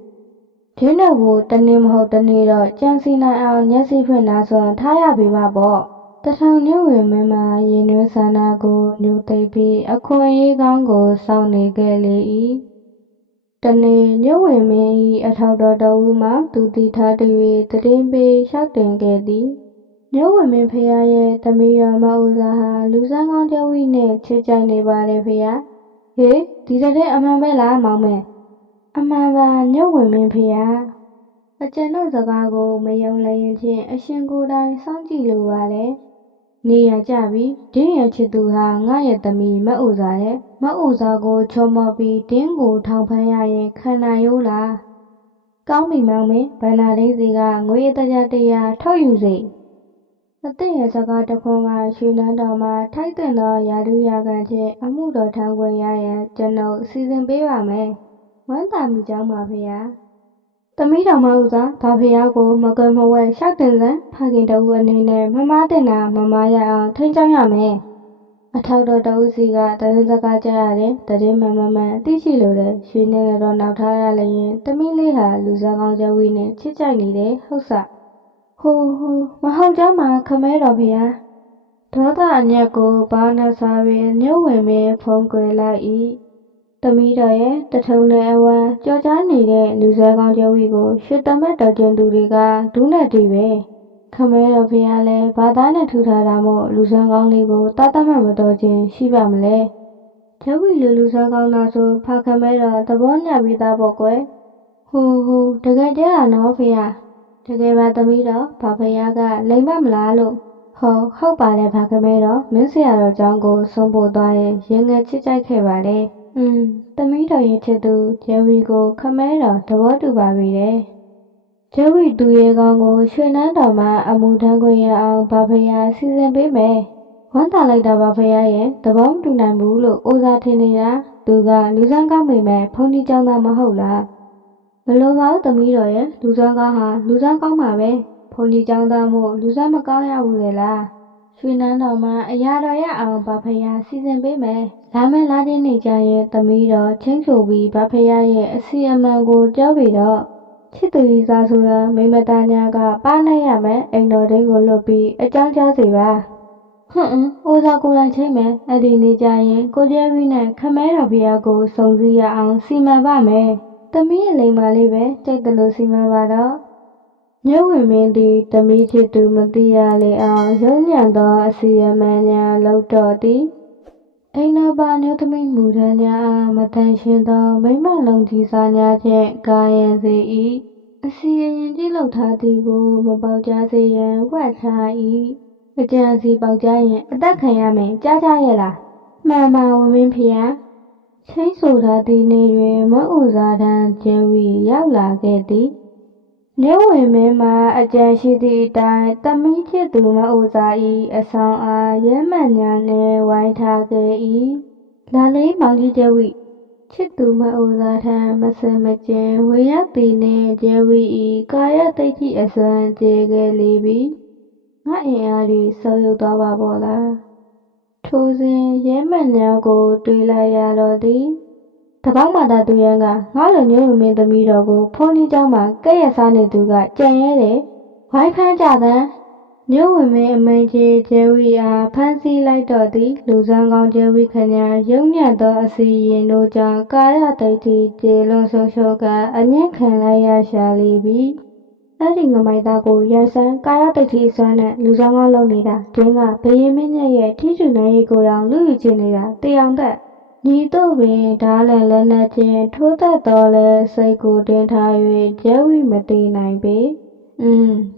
ဒီနောက်ကိုတနေ့မဟုတ်တနေ့တော့ကြံစီနိုင်အောင်မျက်စိဖွင့်နာစွာထားရပြီပါပေါ့တထောင်ညဝင်မင်းမရင်နှွေးဆန္ဒကိုညှို့သိပ်ပြီးအခွင့်အရေးကောင်းကိုစောင့်နေခဲ့လေ၏တနေ့ညဝင်မင်း၏အထောက်တော်တော်ဦးမှသူတည်ထားတ၍တည်င်းပေးလျှောက်တင်ခဲ့သည်ညဝင်မင်းဖရာရဲ့သမီးတော်မဦးစားဟာလူစမ်းကောင်းကြဝိနဲ့ချစ်ကြိုက်နေပါတယ်ဖရာဟေးဒီတဲ့အမှန်ပဲလားမောင်မဲအမှန်ပါညဝင်မင်းဖရာအကျဉ်တို့စကားကိုမယုံလျင်ဖြင့်အရှင်ကိုယ်တိုင်စောင့်ကြည့်လိုပါလေနေရကြပြီဒင်းရဲ့ချစ်သူဟာငါရဲ့သမီးမအူစားတဲ့မအူစားကိုချောမော့ပြီးဒင်းကိုထောင်ဖမ်းရရင်ခံနိုင်ရိုးလားကောင်းပြီမောင်မင်းဗန္နာဒိန်းစီကငွေတကြတရားထုတ်ယူစေအသင့်ရဲ့စကားတခွန်းကရွှေနန်းတော်မှာထိုက်တင်သောရာထူးရာခံဖြင့်အမှုတော်ထမ်းခွင့်ရရန်ကျွန်ုပ်စီစဉ်ပေးပါမယ်ဝမ်းသာမိကြောင်းပါဖေဟာသမီးတော်မဦးစားဘာဖရာကိုမကွယ်မဝဲရှောက်တင်စံဖခင်တဦးအနေနဲ့မမားတင်တာမမားရအောင်ထိန်းချောင်းရမယ်အထောက်တော်တဦးစီကတရင်စကားကြားရတယ်တရင်မှန်သိရှိလို့တယ်ရွှေနေတော့နောက်ထားရလျင်သမီးလေးဟာလူစားကောင်းကြဝီနဲ့ချစ်ကြိုက်နေတယ်ဟုတ်စဟိုမဟုတ်ကြောင်းမှာခမဲတော်ဖရာဒေါသအညက်ကိုဘာနဲ့စားပြီးညှို့ဝင်ပြီးဖုံးကွယ်လိုက်၏သမီးတော်ရဲ့တထုံနဲ့အဝမ်းကြော်ကြားနေတဲ့လူစားကောင်းကြဝီကိုရွှေတမက်တော်ကျင်သူတွေကဒူးနဲ့တီးပဲခမဲတော်ဖရာလည်းဘာသားနဲ့ထူထားတာမို့လူစားကောင်းလေးကိုတာတမတ်မတော်ခြင်းရှိပါမလဲကြဝီလူစားကောင်းသားဆိုဖခမဲတော်သဘောညပြီးသားပေါ့ကွယ်ဟိုတကယ်ကြတာနော်ဖရာတကယ်ပါသမီးတော်ဘာဖရာကလိမ်မမလားလို့ဟုတ်ပါတယ်ဖခမဲတော်မင်းဆရာတော်ကျောင်းကိုဆုံးဖို့သွားရင်ရင်ငယ်ချစ်ကြိုက်ခဲ့ပါလေသမီးတော်ရဲ့ချစ်သူဂျယ်ဝီကိုခမဲတော်သဘောတူပါပြီတဲ့ဂျယ်ဝီသူရဲ့ကောင်းကိုရွှေနန်းတော်မှာအမှုထမ်းခွင့်ရအောင်ဘာဖရာစီစဉ်ပေးမယ်ဝမ်းသာလိုက်တာဘာဖရာရဲ့သဘောမတူနိုင်ဘူးလို့ဦးစားထင်နေတာသူကလူစမ်းကောင်းပေမဲ့ဖုန်ကြီးကျောင်းသားမဟုတ်လားဘလို့ပါသမီးတော်ရဲ့လူစမ်းကောင်းဟာလူစမ်းကောင်းပါပဲဖုန်ကြီးကျောင်းသားမို့လူစမ်းမကောင်းရဘူးလေလားရွှေနန်းတော်မှာအရာတော်ရအောင်ဘာဖရာစီစဉ်ပေးမယ်လာမယ့်လာခြင်းနေကြရဲ့သမီးတော်ချင်းဆိုပြီးဘာဖရာရဲ့အစီအမံကိုကြောပြီးတော့ချစ်သူကြီးစားဆိုတာမိမသားများကပါနိုင်ရမယ်အိမ်တော်ဒင်းကိုလွတ်ပြီးအကြောင်းကြားစီပါဦးစားကိုယ်တိုင်ချိန်မယ်အဲ့ဒီနေကြရင်ကိုကျဲဝီနဲ့ခမဲတော်ဖရာကိုစုံစည်းရအောင်စီမံပါမယ်သမီးရဲ့လိမ္မာလေးပဲကြိုက်တယ်လို့စီမံပါတော့ညဝင်မင်းသည်သမီးချစ်သူမသိရလေအောင်ရုံးညံသောအစီအမံများလောက်တော်သည်အိမ်တော်ပါမျိုးသမီးမူထမ်းများအားမတန်ရှင်းသောမိမလုံးကြီးစားများဖြင့်ကာယံစေ၏အစီအရင်ကြည့်လောက်ထားသည်ကိုမပေါက်ကြားစေရန်ဝှက်ထား၏အကြံစီပေါက်ကြားရင်အသက်ခံရမယ်ကြားကြရဲ့လားမှန်ပါဝင်မင်းဖျားချင်းဆိုထားသည့်နေ့တွင်မအူစားထံကျဲဝီရောက်လာခဲ့သည်ညဝင်မင်းမှာအကြံရှိသည့်အတိုင်းသမီးချစ်သူမအူစား၏အဆောင်အားရဲမှန်ညာနှင့်ဝိုင်းထားခဲ့၏လာလေးမောင်ကြီးကျဲဝီချစ်သူမအူစားထံမစင်မကျင်ဝေရောက်သည်နှင့်ကျဲဝီ၏ကာယသိက္ခိအစွမ်းကျေခဲ့လေပြီငါအင်အားသည်ဆုပ်ယုပ်သွားပါပေါ့လားထိုစဉ်ရဲမှန်ညာကိုတွေးလိုက်ရတော့သည်တပေါင်းမာတာသူရန်ကငါလိုမျိုးမင်းသမီးတော်ကိုဖုန်းကြီးเจ้าမှာကဲ့ရစားနေသူကကြံရဲတယ်ဝိုင်းဖမ်းကြသန်းမြို့ဝင်မင်းအမိန်ကြီးကျဲဝီအားဖမ်းဆီးလိုက်တော့သည်လူစမ်းကောင်းကျဲဝီခညာရုံညံ့သောအစီရင်တို့ကြောင့်ကာယတိတ်တိကျေလွန်ဆုံးရှုံးကအညံ့ခံလိုက်ရရှာလေပြီအဲ့ဒီငမိုက်သားကိုရိုက်စမ်းကာယတိတ်တိစွမ်းနဲ့လူစမ်းကောင်းလုပ်နေတာဒင်းကဘယင်းမင်းရဲ့ထိကျူနိုင်ရေးကိုတောင်လူယူချင်နေတာတေအောင်သက်ညီတို့ပင်ဓားလည်းလက်နက်ချင်းထိုးသက်တော်လဲစိတ်ကိုတင်ထား၍ကျဲဝီမသိနိုင်ပေ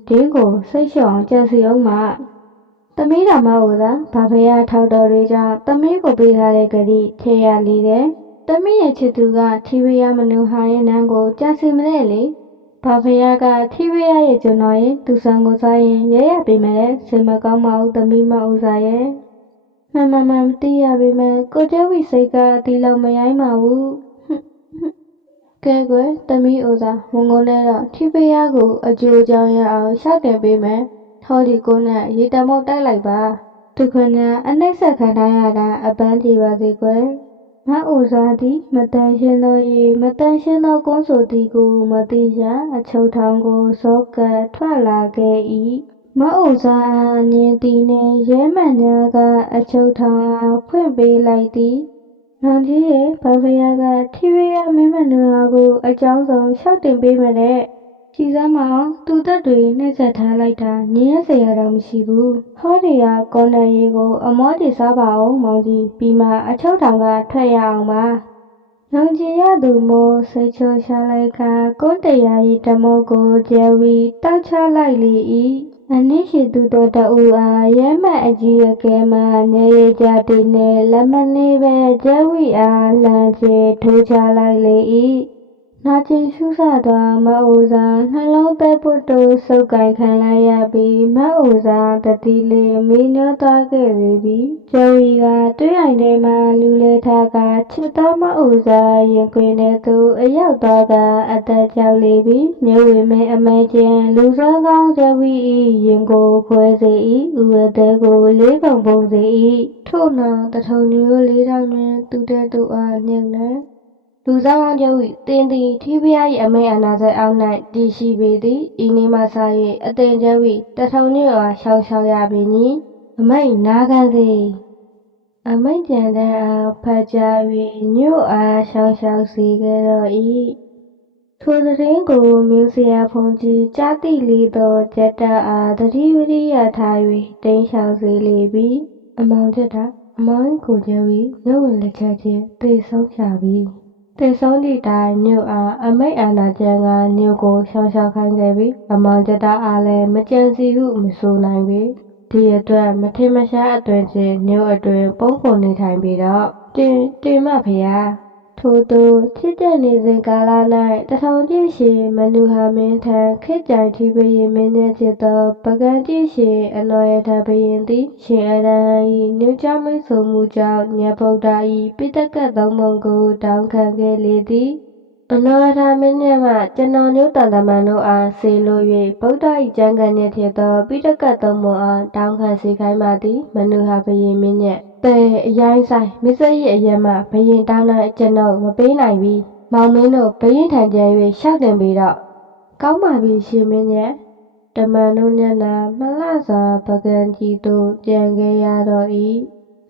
ဒင်းကိုစိတ်လျှော့အောင်ကြံစီအောင်မှသမီးတော်မဟုတ်သာဘာဖရာထောက်တော်တွေကြောင့်သမီးကိုပေးထားတဲ့ဂတိထေရလီတယ်သမီးရဲ့ချစ်သူကထီဝရမနုဟာရဲ့နန်းကိုကြံစီမလဲလေဘာဖရာကထီဝရရဲ့ကျွန်တော်ရင်သူဆောင်ကိုစားရင်ရဲရပေးမယ်စိတ်မကောင်းပါဘူးသမီးမဦးစားရဲ့မှန်မသိရပေမဲ့ကိုကျဲဝီစိတ်ကဒီလောက်မရိုင်းပါဘူးကဲကွယ်သမီးဦးစားမုံငုံနဲ့တော့ထီဖရာကိုအကျိုးကြောင့်ရအောင်ရှောက်တင်ပေးမယ် ထော်ဒီကိုနဲ့ရေတမုတ်တိုက်လိုက်ပါဒုက္ခနဲ့အနှိမ့်ဆက်ခံထားရတာအပန်းပြေပါစေကွယ်မအိုစားသည်မတန်ရှင်းသောရေမတန်ရှင်းသောကုန်းဆိုသည်ကိုမသိရာအချုပ်ထောင်ကိုဇောကပ်ထွက်လာခဲ့၏မအိုစားအားညင်သည်နှင့်ရဲမှန်များကအချုပ်ထောင်အားဖွင့်ပေးလိုက်သည်မောင်ကြီးရဲ့ဘာဖယားကထိရရမင်းမနူဟာကိုအကြောင်းဆုံးလျှောက်တင်ပေးမတဲ့ကြည်စမ်းမအောင်သူတက်တွေနှိမ့်ဆက်ထားလိုက်တာညင်ရစရာတော့မရှိဘူးဟောဒီကကော်နယ်ရီကိုအမောတီစားပါအောင်မောင်ကြီးပြီးမှအချုပ်ထောင်ကထွက်ရအောင်ပါယုံကြည်ရသူမို့စိတ်ချိုရှာလိုက်ကကုန်းတရားရီတမုတ်ကိုကျဲဝီတောက်ချလိုက်လေ၏အနည်းရှိသူတို့တအူအားရဲမှတ်အကြီးအကဲမှနေရကြသည်နဲ့လက်မနေပဲကျဲဝီအားလှမ်းချေထိုးချလိုက်လေ၏နာကျင်ရှုဆသောမအိုစာနှလုံးသက်ပုတ်တို့စုပ်ကိုင်ခံလိုက်ရပြီးမအိုစာတတိလေးမီးညောသွားခဲ့လေပြီကျဝီကတွေးအိမ်ထဲမှလူလဲထားကချစ်သောမအိုစာရင်ခွင်ထဲသို့အရောက်သွားကအသက်ကြောက်လေပြီမြို့ဝေမင်းအမဲကျန်လူစောကောင်းကျဝီ၏ရင်ကိုခွဲစေ၏ဥအသေးကိုလေးပုံပုံစေ၏ထို့နောက်တထုံမျိုးလေးထောင်တွင်သူတဲ့သူအားညှက်နေလူဆောင်အောင်ကျဝီတင်းသည်ထိဖျား၏အမိန်အာဏာစက်အောက်၌တည်ရှိပေသည်ဤနေ့မှစ၍အသင်ကျဝီတထုံမြို့အားရှောင်ရှောက်ရပေမည်အမိန်နာခံစေအမိန်ကြံတဲ့အားဖတ်ကြား၍မြို့အားရှောင်ရှောက်စေခဲ့တော့၏ထိုသတင်းကိုမြင်းစရာဖုန်ကြီးကြားသိလေသောကျက်တာအားတတိဝရိယထား၍တိမ်းရှောင်စေလေပြီအမောင်ကျက်တာအမောင်ကိုကျဝီမြို့ဝင်လက်ချက်ချင်းသေဆုံးချပြီသေဆုံးသည့်တိုင်မြို့အားအမိတ်အာဏာကျမ်းကမြို့ကိုရှောင်ရှောက်ခိုင်းခဲ့ပြီအမောင်ကျတာအားလည်းမကြံစီဟုမဆိုနိုင်ပေဒီအတွက်မထင်မရှားအတွင်ချင်းမြို့အတွင်ပုံခုန်နေထိုင်ပြီးတော့တင်မဖေယားထို့သူချစ်တဲ့နေစဉ်ကာလ၌တထောင်ပြည့်ရှည်မနူဟာမင်းထံခေတ်ကြိုင်ထီပရင်မင်းနဲ့ချစ်သောပကံပြည့်ရှည်အနော်ရထဘရင်သည်ရှင်အရဟံ၏ညွှန်ကြားမိတ်ဆိုမှုကြောင့်မြတ်ဗုဒ္ဓ၏ပိဋကတ်သုံးပုံကိုတောင်းခံခဲ့လေသည်အနော်ရထမင်းနှင့်မှကျွန်တော်မျိုးတန်တမန်တို့အားဆေလို၍ဗုဒ္ဓ၏ကျမ်းဂန်နှင့်ထည့်သောပိဋကတ်သုံးပုံအားတောင်းခံစေခိုင်းပါသည်မနူဟာဘရင်မင်းနှင့်အရိုင်းဆိုင်မစ္စရိအရက်မှဘရင်တောင်း၌ကျွန်ုပ်မပေးနိုင်ပြီမောင်မင်းတို့ဘရင်ထံကျဲ၍ရှောက်တင်ပြီးတော့ကောင်းပါပြီရှင်မင်းရဲ့တမန်တို့ညနာမလှစွာပကံကြီးသို့ကြံခဲ့ရတော့၏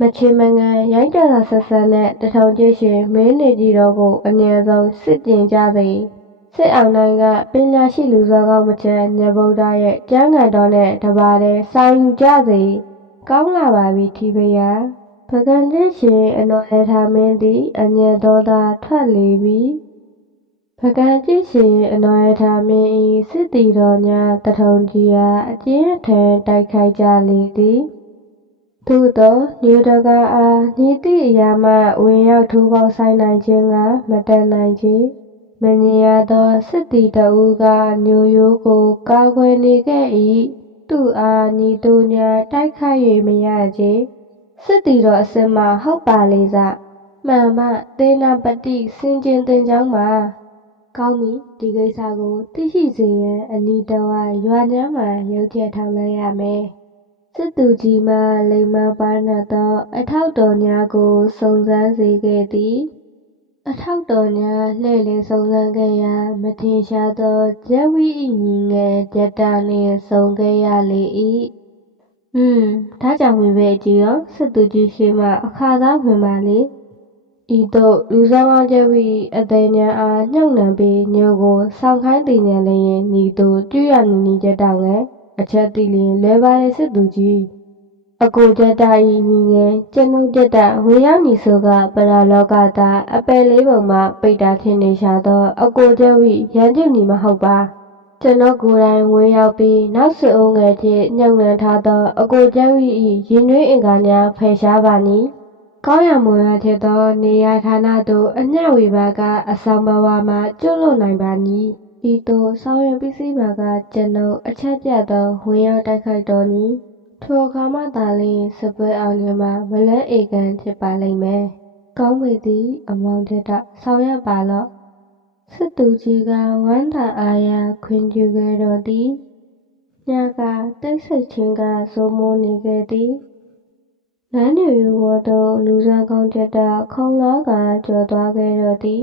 မချေမငန်ရိုင်းတရာဆက်ဆက်နဲ့တထုံကျရှင်မင်းနေကြီးတော်ကိုအငြင်းဆုံးစစ်ပြင်ကြစေစစ်အောင်နိုင်ကပညာရှိလူစောကောင်းမချမ်းမြတ်ဗုဒ္ဓရဲ့ကျမ်းဂန်တော်နဲ့တပါးတည်းဆောင်ယူကြစေကောင်းလာပါပြီထီဖယားပကံကျရှင်အနော်ရထားမင်းသည်အငြင်းသောသာထွက်လေပြီပကံကျရှင်အနော်ရထားမင်း၏စစ်တီတော်များတထုံကြီးအားအကျဉ်းထန်တိုက်ခိုက်ကြလေသည်သို့သောညူတကာအားညီသည့်အရာမှဝင်ရောက်ထိုးပေါက်ဆိုင်နိုင်ခြင်းကမတတ်နိုင်ချေမငြိရသောစစ်တီတဦးကညိုရိုးကိုကာကွယ်နေခဲ့၏သူအားညီသူညာတိုက်ခိုက်၍မရချေစစ်တီတော်အစစ်မှဟုတ်ပါလေစမှန်မှသေနာပတိစင်ကျင်တင်ကြောင်းပါကောင်းပြီဒီကိစ္စကိုသိရှိစေရန်အနီးတဝိုက်ရွာညမ်းမှရုပ်ချက်ထောက်လိုက်ရမယ်စစ်သူကြီးမှလိမ္မာပါနှပ်သောအထောက်တော်များကိုစုံစမ်းစေခဲ့သည်အထောက်တော်များလှည့်လည်စုံစမ်းခဲ့ရာမထင်ရှားသောကျက်ဝီ၏ညီငယ်ကျက်တာနှင့်ဆုံခဲ့ရလေ၏ဒါကြောင့်ဝင်ပဲကြည့်တော့စစ်သူကြီးရှိမှအခါသားဝင်ပါလေဤသို့လူဆောင်အောင်ကျက်ဝီအသေးညာအားညှုံနှံပြီးညိုကိုဆောင်ခိုင်းတင်ညာလျင်ညီသူကျွရနီကျက်တောင်ငယ်အချက်သိလျင်လွယ်ပါလေစစ်သူကြီးအကိုကျက်တာ၏ညီငယ်ကျွန်ုပ်ကျက်တာဝင်ရောက်နေဆိုကပရာလောကသာအပယ်လေးပုံမှပိတ်တာထင်နေရှာသောအကိုကျက်ဝီရန်ကျုပ်နီမဟုတ်ပါကျွန်တော်ကိုယ်တိုင်ဝင်ရောက်ပြီးနောက်စစ်အုံးငယ်ဖြင့်ညှုံနှံထားသောအကိုကျက်ဝီ၏ရင်နှွေးအင်္ဂါများဖယ်ရှားပါမည်ကောင်းရမွန်ရထက်သောနေရာဌာနသို့အညံ့ဝေပါကအဆောင်ဘဝမှကျွလွတ်နိုင်ပါမည်ဤသို့ဆောင်ရွက်ပြီးစီးပါကကျွန်ုပ်အချက်ပြတ်သောဝင်ရောက်တိုက်ခိုက်တော်နီထိုအခါမှသာလျှင်စပွဲအောင်ခြင်းမှာမလဲဧကန်ဖြစ်ပါလိမ့်မယ်ကောင်းပေသည်အမောင်ကျက်တာဆောင်ရွက်ပါလော့စစ်သူကြီးကဝမ်းသာအားရခွင့်ပြုခဲ့တော်သည် ညကတိတ်ဆိတ်ခြင်းကစိုးမိုးနေခဲ့သည်လမ်းတွေပေါ်သို့လူစွမ်းကောင်းချက်တာခုံလာကကျော်သွားခဲ့တော့သည်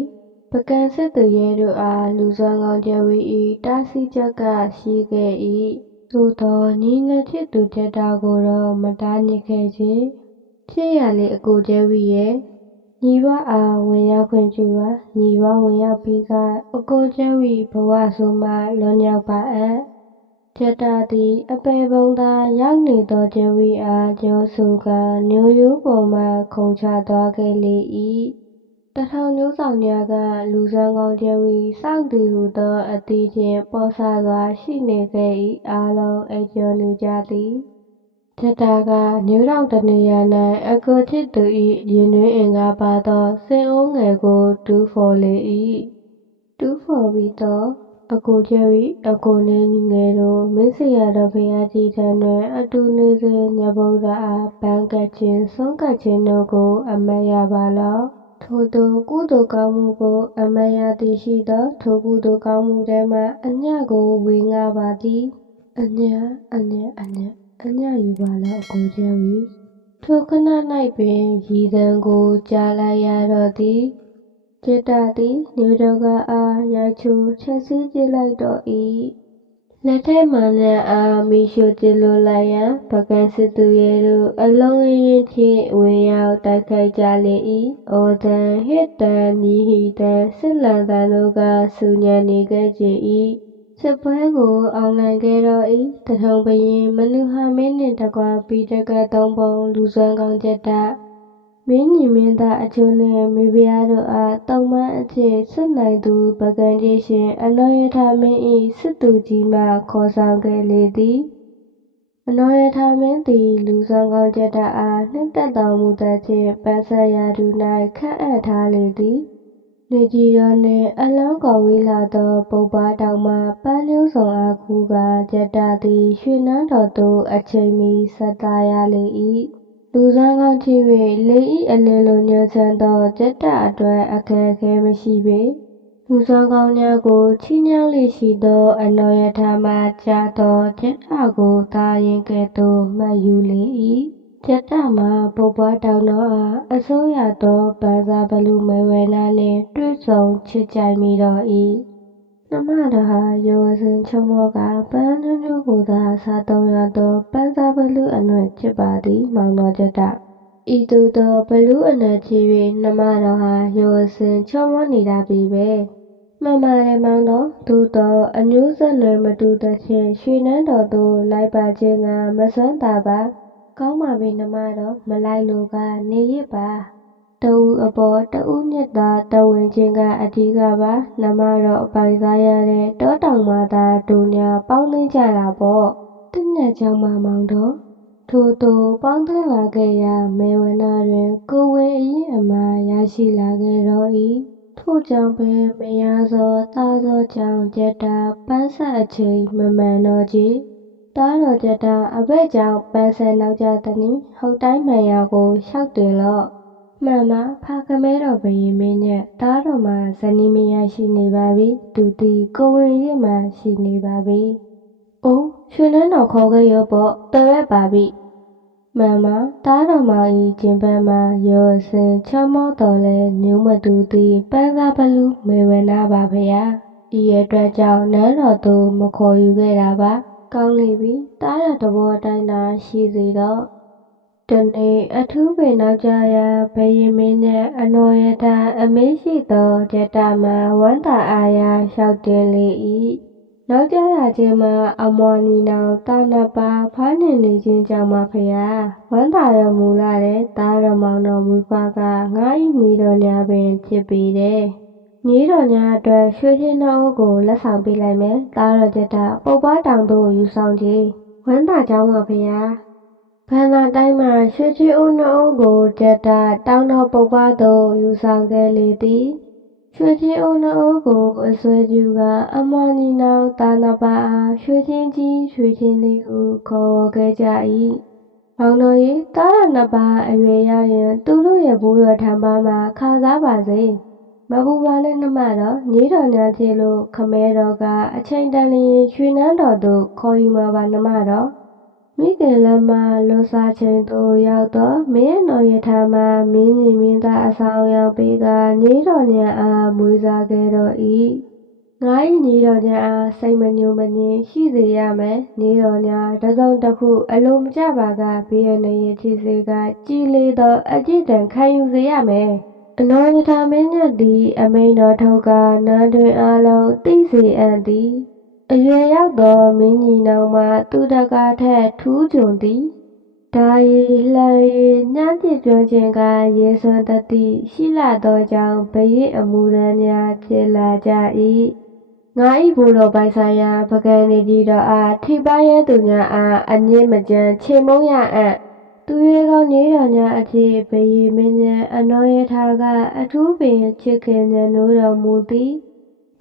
ပကံစစ်သူရဲတို့အားလူစွမ်းကောင်းကျဝီ၏တားဆီးချက်ကရှိခဲ့၏သို့သောညီငယ်ဖြစ်သူချက်တာကိုတော့မတားညစ်ခဲ့ချေချစ်ရလေအကိုကျဝီရဲ့ညီဘအားဝင်ရောက်ခွင့်ပြုပါညီဘဝင်ရောက်ပြီးကအကိုကျဝီဘဝဆိုးမှလွန်မြောက်ပါအပ်ချက်တာသည်အပေပုံသာရောက်နေသောကျဝီအားကြောဆိုကညိုရိုးပေါ်မှခုန်ချသွားခဲ့လေ၏တထောင်ညိုးဆောင်များကလူစွမ်းကောင်းကျဝီစောင့်သည်ဟုသောအသည့်ဖြင့်ပေါ်ဆစွာရှိနေခဲ့၏အားလုံးအိပ်ကျော်နေကြသည်ချက်တာကညိုးတောင်တနေရာ၌အကိုချစ်သူ၏ရင်တွင်အင်္ဂါပါသောစင်အိုးငယ်ကိုတူးဖော်လေ၏တူးဖော်ပြီးတော့အကိုကျဝီအကိုနေညီငယ်တို့မင်းစီရတော်ဘုရားကြီးထံတွင်အတူနေစဉ်မြတ်ဗုဒ္ဓအားပန်းကပ်ခြင်းဆုံးကပ်ခြင်းတို့ကိုအမတ်ရပါလော့ထို့သောကုသိုလ်ကောင်းမှုကိုအမတ်ရသည်ရှိသောထိုကုသိုလ်ကောင်းမှုထဲမှအညကိုဝေငှပါသည်အညယူပါလော့အကိုကျဝီထိုခဏ၌ပင်ရည်သံကိုကြားလိုက်ရတော့သည်จิตတာသည်ညိုတော်ကအားရိုက်ချိုးချက်စီးကြည့်လိုက်တော့၏လက်ထဲမှန်လက်အားမိရှို့ကြည့်လို့လိုက်ရန်ပကံစစ်သူရဲတို့အလုံးရင်းဖြင့်ဝင်ရောက်တိုက်ခိုက်ကြလေ၏အော်တန်ဟစ်တန်ညီဟီတန်စစ်လန်တန်တို့ကဆူညံနေခဲ့ကြ၏စစ်ပွဲကိုအောင်နိုင်ခဲ့တော့၏တထုံဘရင်မနုဟာမင်းနှင့်တကွပိဋကတ်သုံးပုံလူစွမ်းကောင်းချက်တာမင်းညီမင်းသားအချို့နှင့်မိဖုရားတို့အားတုံ့ပန်းအဖြစ်စစ်နိုင်သူပကံကြီးရှင်အနောယထာမင်း၏စစ်သူကြီးမှခေါ်ဆောင်ခဲ့လေသည်အနောယထာမင်းသည်လူစွမ်းကောင်းချက်တာအားနှစ်သက်တော်မူသဖြင့်ပန်းဆက်ရာထူ၌ခန့်အပ်ထားလေသည်နေကြီးတော်နှင့်အလောင်းကော်ဝေးလာသောပုပ္ပားတောင်မှပန်းမျိုးစုံအားခူးကာချက်တာသည်ရွှေနန်းတော်သို့အချိန်မီဆက်သားရလေ၏လူစွမ်းကောင်းချစ်၍လေ၏အလင်းလိုညှမ်းဆန်းသောချက်တာအတွက်အခက်အခဲမရှိပေလူစွမ်းကောင်းများကိုချီးမြှောက်လေရှိသောအနောယထာမှကြားသောချက်တာကိုသာရင်ကဲ့သို့မှတ်ယူလေ၏ချက်တာမှာပုပ္ပားတောင်တော်အားအစိုးရသောပန်းစားဘလူမဲဝဲနာနှင့်တွေ့ဆုံချစ်ကြိုက်မိတော့၏နှမတော်ဟာရောစဉ်ချုံမောကပန်းမျိုးမျိုးကိုသာစားသုံးရသောပန်းစားဘလူအနွယ်ချစ်ပါသည်မောင်တော်ချက်တာဤသို့သောဘလူအနွယ်ချစ်၍နှမတော်ဟာရောစဉ်ချုံမောနေတာပြီပဲမှန်ပါတယ်မောင်တော်သို့သောအညိုးဆက်နွယ်မတူသဖြင့်ရွှေနန်းတော်သို့လိုက်ပါခြင်းကမစွမ်းသာပါကောင်းပါပြီနှမတော်မလိုက်လို့ကနေရစ်ပါတဦးအပေါ်တဦးမြတ်သာတဝင်ခြင်းကအဓိကပါနှမတော်အပိုင်စားရတဲ့တောတောင်မှသာဒူညာပေါင်းသိမ်းကြတာပေါ့တညက်ကြောင့်မှမောင်တော်ထို့သို့ပေါင်းသိမ်းလာခဲ့ရာမေဝနာတွင်ကိုဝင်အရင်အမှားရရှိလာခဲ့တော့၏ထို့ကြောင့်ပင်မယားသောသားသောကြောင့်ချက်တာပန်းဆက်အချိန်မမှန်တော့ကြသားတော်ချက်တာအဘဲ့ကြောင့်ပန်းဆက်နောက်ကြသနည်းဟုတ်တိုင်းမှန်ရာကိုလျှောက်တင်လော့မှန်ပါဖခမဲတော်ဘရင်မင်းနဲ့သားတော်မှာဇနီးမယားရှိနေပါပြီသူသည်ကိုဝင်ရစ်မှရှိနေပါပြီအိုးရွှေနန်းတော်ခေါ်ခဲ့ရောပေါ့တော်ရက်ပါပြီမှန်ပါသားတော်မောင်ဤကျင်ပန်းမှာရောစဉ်ချောမောတော်လဲညုံမတူသည်ပန်းစားဘလူမေဝနာပါဖရာဤအတွက်ကြောင့်နန်းတော်သို့မခေါ်ယူခဲ့တာပါကောင်းလေပြီသားရတဘောအတိုင်းသာရှိစေတော့တနေ့အထူးပင်နောက်ကြရာဘယင်မင်းနဲ့အနောယထာအမေးရှိသောချက်တာမှာဝမ်းသာအားရလျှောက်တင်လေ၏နောက်ကြရခြင်းမှာအမော်နီနောင်တာနပါဖားနှင်နေခြင်းကြောင့်ပါဖရာဝမ်းသာတော်မူလာတဲ့သားတော်မောင်တော်မူဖားကငါ၏ညီတော်ညာပင်ဖြစ်ပေတယ်ညီတော်ညာအတွက်ရွှေထင်းနှုတ်ကိုလက်ဆောင်ပေးလိုက်မယ်သားတော်ချက်တာပုပ္ပားတောင်သို့ယူဆောင်ကြဝမ်းသာကြောင်းပါဖရာဘန္နာတိုင်းမှာရွှေချီဦးနှုတ်ကိုချက်တာတောင်းတော်ပုပ္ပားသို့ယူဆောင်ခဲ့လေသည်ရွှေချင်းဦးနှုတ်ကိုအစွဲကျူကအမော်နီနောင်တာနပါအားရွှေချင်းကြီးရွှေချင်းသည်ဟုခေါ်ဝေါ်ခဲ့ကြ၏မောင်တော်၏တာရနှစ်ပါးအရွယ်ရောက်ရင်သူတို့ရဲ့ဘိုးတော်ထံပါမှာခါစားပါစေ မပူပါနဲ့နှမတော်ညီတော်ညာဖြစ်လို့ခမဲတော်ကအချိန်တန်လျင်ရွှေနန်းတော်သို့ခေါ်ယူမှာပါနှမတော်မိခင်လည်းမလွန်စားချိန်သို့ရောက်တော့မင်းတော်ရထားမှာမင်းညီမင်းသားအဆောင်ရောက်ပြီးကညီတော်ညာအားမွေးစားခဲ့တော့၏ငါ၏ညီတော်ညာအားစိတ်မညှို့မငြင်းရှိစေရမယ်ညီတော်ညာတစ်စုံတစ်ခုအလိုမကျပါကဘေးရန်ရဲ့ချီစေကကြည်လေသောအကြည့်တန်ခံယူစေရမယ်အနောယထာမင်းညတ်သည်အမိန်တော်ထုတ်ကနန်းတွင်အားလုံးသိစေအံ့သည်အရွယ်ရောက်သောမင်းညီနောင်မှသူတကားထက်ထူးချွန်သည်ဒါရီလှန်ရီညှမ်းပစ်ကျွမ်းခြင်းကရေစွမ်းတတိရှိလာသောကြောင့်ဘရိအမှုရန်များဖြစ်လာကြ၏ငါ၏ဘိုးတော်ပိုင်ဆိုင်ရာပကံနေကြီးတော်အားထိပါရဲသူများအားအငြင်းမကြမ်းချေမုန်းရအံ့သူရဲကောင်းညီတော်များအဖြစ်ဘရိမင်းများအနောယထာကအထူးပင်ချစ်ခင်ညံ့နိုးတော်မူသည်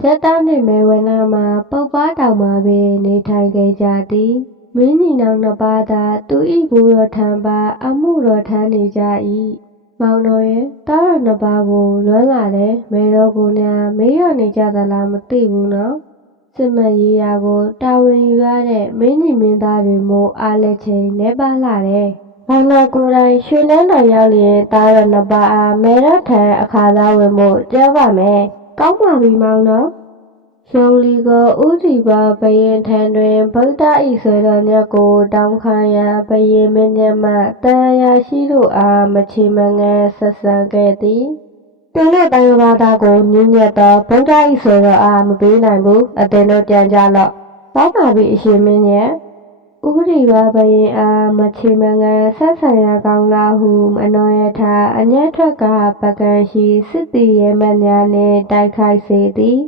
ကျက်သားနှင့်မဲဝနာမှာပုပ်ပါတောင်မှာပင်နေထိုင်ခဲ့ကြသည်မင်းညီနောင်နှစ်ပါးသာသူ၏ဘိုးတော်ထံပါအမှုတော်ထမ်းနေကြ၏မောင်တော်ရဲ့တားတော်နှစ်ပါးကိုလွမ်းလာတယ်မဲတော်ကိုများမေးရနေကြသလားမသိဘူးနော်စစ်မှန်ရေးရာကိုတာဝန်ယူရတဲ့မင်းညီမင်းသားတွေမို့အားလက်ချိန်နေပါလာတယ်မောင်တော်ကိုယ်တိုင်ရွှေနန်းတော်ရောက်လျင်တားတော်နှစ်ပါးအားမဲတော်ထံအခါသားဝင်ဖို့ကြောက်ပါမယ်ကောင်းပါပြီမောင်တော်ရုံလီကိုဥတီပါဘရင်ထံတွင်ဗုဒ္ဓ၏ဆွေတော်မြတ်ကိုတောင်းခံရာဘရင်မင်းမြတ်မှတန်ရာရှိတို့အားမချေမငန်းဆက်ဆံခဲ့သည်သူနှင့်တန်ရပါသားကိုညဉ့်ညက်သောဗုဒ္ဓ၏ဆွေတော်အားမပေးနိုင်ဘူးအသင်တို့ပြန်ကြလော့ပေါက်ပါပြီအရှင်မင်းရဲ့ဥတီပါဘရင်အားမချေမငန်းဆက်ဆံရကောင်းလားဟုအနောယထာအညက်ထွက်ကပကံရှိစစ်တီရဲမတ်များနှင့်တိုက်ခိုက်စေသည်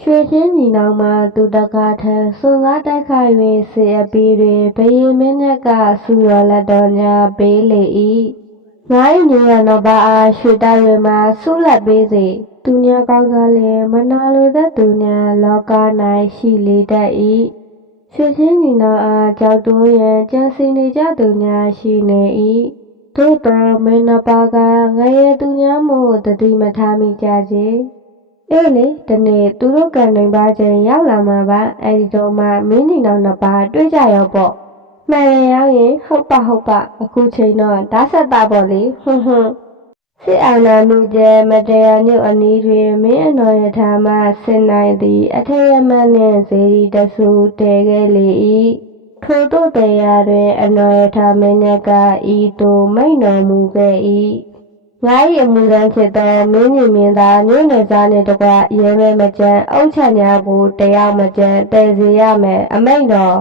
ရွှေချင်းညီနောင်မှသူတကားထံစွန်ကားတိုက်ခိုက်၍စေအပီးတွင်ဘယင်မင်းမြတ်ကဆူတော်လက်တော်ညာပေးလေ၏ငါ၏ညီရနောက်ပါအားရွှေတိုက်တွင်မှဆူလက်ပေးစေသူများကောင်းစားလျင်မနာလိုသက်သူများလောက၌ရှိလေတတ်၏ရွှေချင်းညီနောင်အားကြောက်တွန်းရန်ကြံစီနေကြသူများရှိနေ၏သို့တော်မင်းနှစ်ပါးကငရဲသူများမို့တတိမထားမိကြစေအေးလေဒီနေ့သူတို့ကံနိုင်ပါခြင်းရောက်လာမှာပါအဲ့ဒီတော့မှမင်းညီနောင်နှစ်ပါးတွေ့ကြရောပေါ့မှန်တယ်ရောက်ရင်ဟုတ်ပါအခုချိန်တော့ဓာတ်ဆက်တာပေါ့လေဟွန်းစစ်အာဏာမှုကျဲမတရားညွတ်အနီးတွင်မင်းအတော်ရထားမှဆင်နိုင်သည်အထက်ရမန်းနှင့်ဇေဒီတဆူတဲခဲ့လေ၏ထို့သို့တရားတွင်အတော်ရထားမင်းမြတ်ကဤသို့မိန့်တော်မူခဲ့၏ငါ၏အမှုရန်ဖြစ်သောမင်းညီမင်းသားညွန့်နယ်သားနှင့်တကွရဲမဲမကြမ်းအုပ်ချက်များကိုတရားမကြမ်းတည်စေရမယ်အမိန့်တော်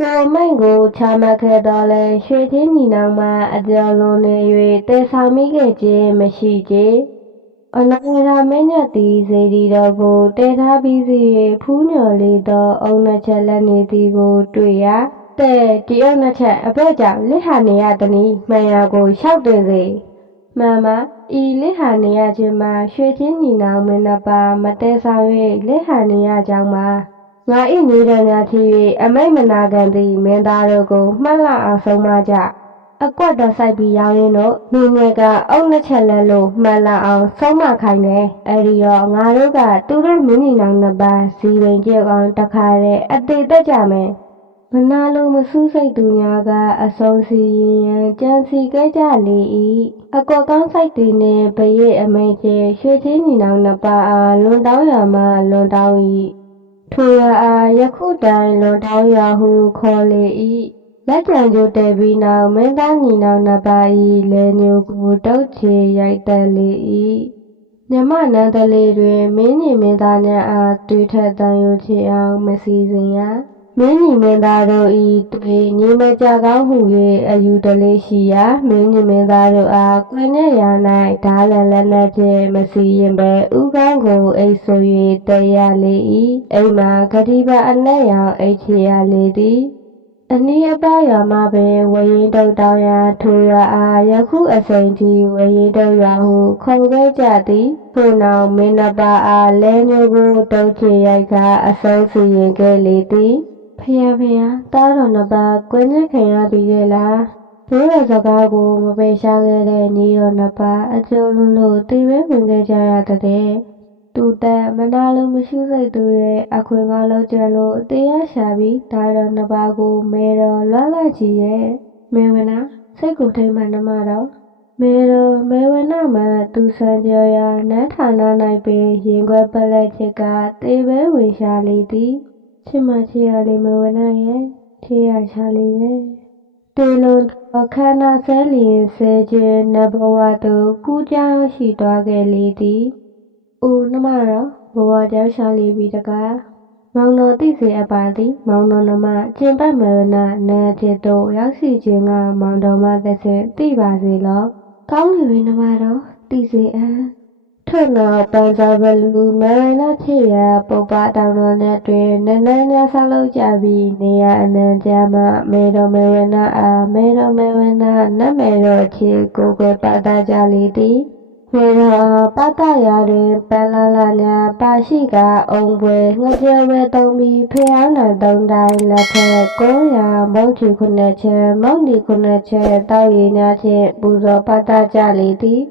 ထိုမိန့်ကိုချမှတ်ခဲ့တော်လဲရွှေချင်းညီနောင်မှအကျော်လွန်နေ၍တည်ဆောင်မိခဲ့ခြင်းမရှိကြအနောယထာမင်းညတ်သည်ဇေဒီတော်ကိုတည်ထားပြီးစီ၍ဖူးညော်လေးသောအုံနှစ်ချက်လက်နေသည်ကိုတွေ့ရာတဲ့ဒီအုံနှစ်ချက်အဘက်ကြောင့်လစ်ဟာနေရသည်နီမှန်ရာကိုလျှောက်တွင်စေမှန်ပါဤလစ်ဟာနေရခြင်းမှာရွှေချင်းညီနောင်မင်းနှစ်ပါးမတည်ဆောင်၍လစ်ဟာနေရကြောင်းပါငါ၏ညီတော်များဖြစ်၍အမိတ်မနာခံသည့်မင်းသားတို့ကိုမှတ်လောက်အောင်ဆုံးမကြအကွက်တော်ဆိုင်ပြီးရောင်းရင်းတို့မိငယ်ကအုံနှစ်ချက်လက်လို့မှတ်လောက်အောင်ဆုံးမခိုင်းတယ်အဲဒီတော့ငါတို့ကသူတို့မင်းညီနောင်နှစ်ပါးစီရင်ကြအောင်တခါတည်းအသေးသက်ကြမယ်မနာလိုမစူးစိတ်သူများကအဆုံးစီရင်ရန်ကြံစီခဲ့ကြလေ၏အကွက်ကောင်းဆိုင်သည်နှင့်ဘရိအမိတ်ကျရွှေချင်းညီနောင်နှစ်ပါးအားလွန်တောင်းရမှလွန်တောင်း၏ထိုရအားယခုတိုင်လွန်တောင်းရဟုခေါ်လေ၏လက်ကြံကြိုတဲပြီးနောက်မင်းသားညီနောင်နှစ်ပါး၏လဲညိုကိုတုတ်ချေရိုက်တက်လေ၏ညမနန်းတလေးတွင်မင်းညီမင်းသားများအားတွေ့ထက်တန်ယူချေအောင်မစီစဉ်ရမင်းညီမင်းသားတို့၏တွေ့ညီမကြကောင်းဟု၍အယူတလေးရှိရာမင်းညီမင်းသားတို့အားကွင်းနဲ့ရာ၌ဓာလန်လက်နက်ဖြင့်မစီရင်ပဲဥကောင်းကိုအိတ်ဆို၍တည်ရလေ၏အိမ်မှာဂတိပအနက်ရောင်အိတ်ချရလေသည်အနီးအပါးရွာမှပင်ဝရင်တုတ်တောင်းရာထိုရွာအားယခုအချိန်ထိဝရင်တုတ်ရွာဟုခေါ်ခဲ့ကြသည်ထို့နောက်မင်းနှစ်ပါးအားလဲညိုကိုတုတ်ချေရိုက်ကအဆုံးစီရင်ခဲ့လေသည်ဖျားတားတော်နှစ်ပါးကွင်းချင်းခင်ရပြီလေလား ဘိုးတော်စကားကိုမပယ်ရှားခဲ့တဲ့ညီတော်နှစ်ပါးအကျိုးလွန်းလို့တေးပဲဝင်ခဲ့ကြရတဲ့သူတက်မနာလိုမရှိစိတ်သူရဲ့အခွင့်ကောင်းလောက်ကျန်လို့တေးရရှာပြီးဒါတော်နှစ်ပါးကိုမဲတော်လွှတ်လိုက်ကြီးရဲ့မဲဝနာစိတ်ကိုထိမ့်မှနှမတော်မဲတော်မဲဝနာမှသူဆန်းကျော်ရာနန်းဌာန၌ပင်ရင်ခွဲပက်လက်ချက်ကတေးပဲဝင်ရှာလေသည်ချစ်မချစ်ရလေမဲဝနာရဲ့ချစ်ရရှာလေရဲ့တေလုံးတော်ခန္ဓာဆဲလျင်ဆဲခြင်းနဘဝသို့ကူးကြောင်းရှိသွားခဲ့လေသည်။အိုနှမတော်ဘဝကြောင်းရှာလေပြီတကားမောင်တော်သိစေအပ်ပါသည်မောင်တော်နှမကျင်ပတ်မေဝနာနာကျစ်တို့ရောက်ရှိခြင်းကမောင်တော်မသဖြင့်သိပါစေလောကောင်းလေပြီနှမတော်သိစေအပ်ထို့နောက်ပန်းစားဘလူမေဝနာချေရပုပ္ပတောင်တော်နဲ့တွင်နန်းနန်းများဆောက်လုပ်ကြပြီးနေရအနှံကြမှမေတော်မေဝနာအားမေတော်မေဝနာနတ်မေတော်ချေကိုကွယ်ပတ်သားကြလေသည်မေတော်အားပတ်သားရာတွင်ပန်းလာလာများပါရှိကအုံပွဲငှက်ကြဝဲသုံးပြီးဖျားနာသုံးတိုင်းလက်ထက်900မုံချီ9ချက်မုံဒီ9ချက်တောက်ရည်များဖြင့်ပူဇော်ပတ်သားကြလေသည်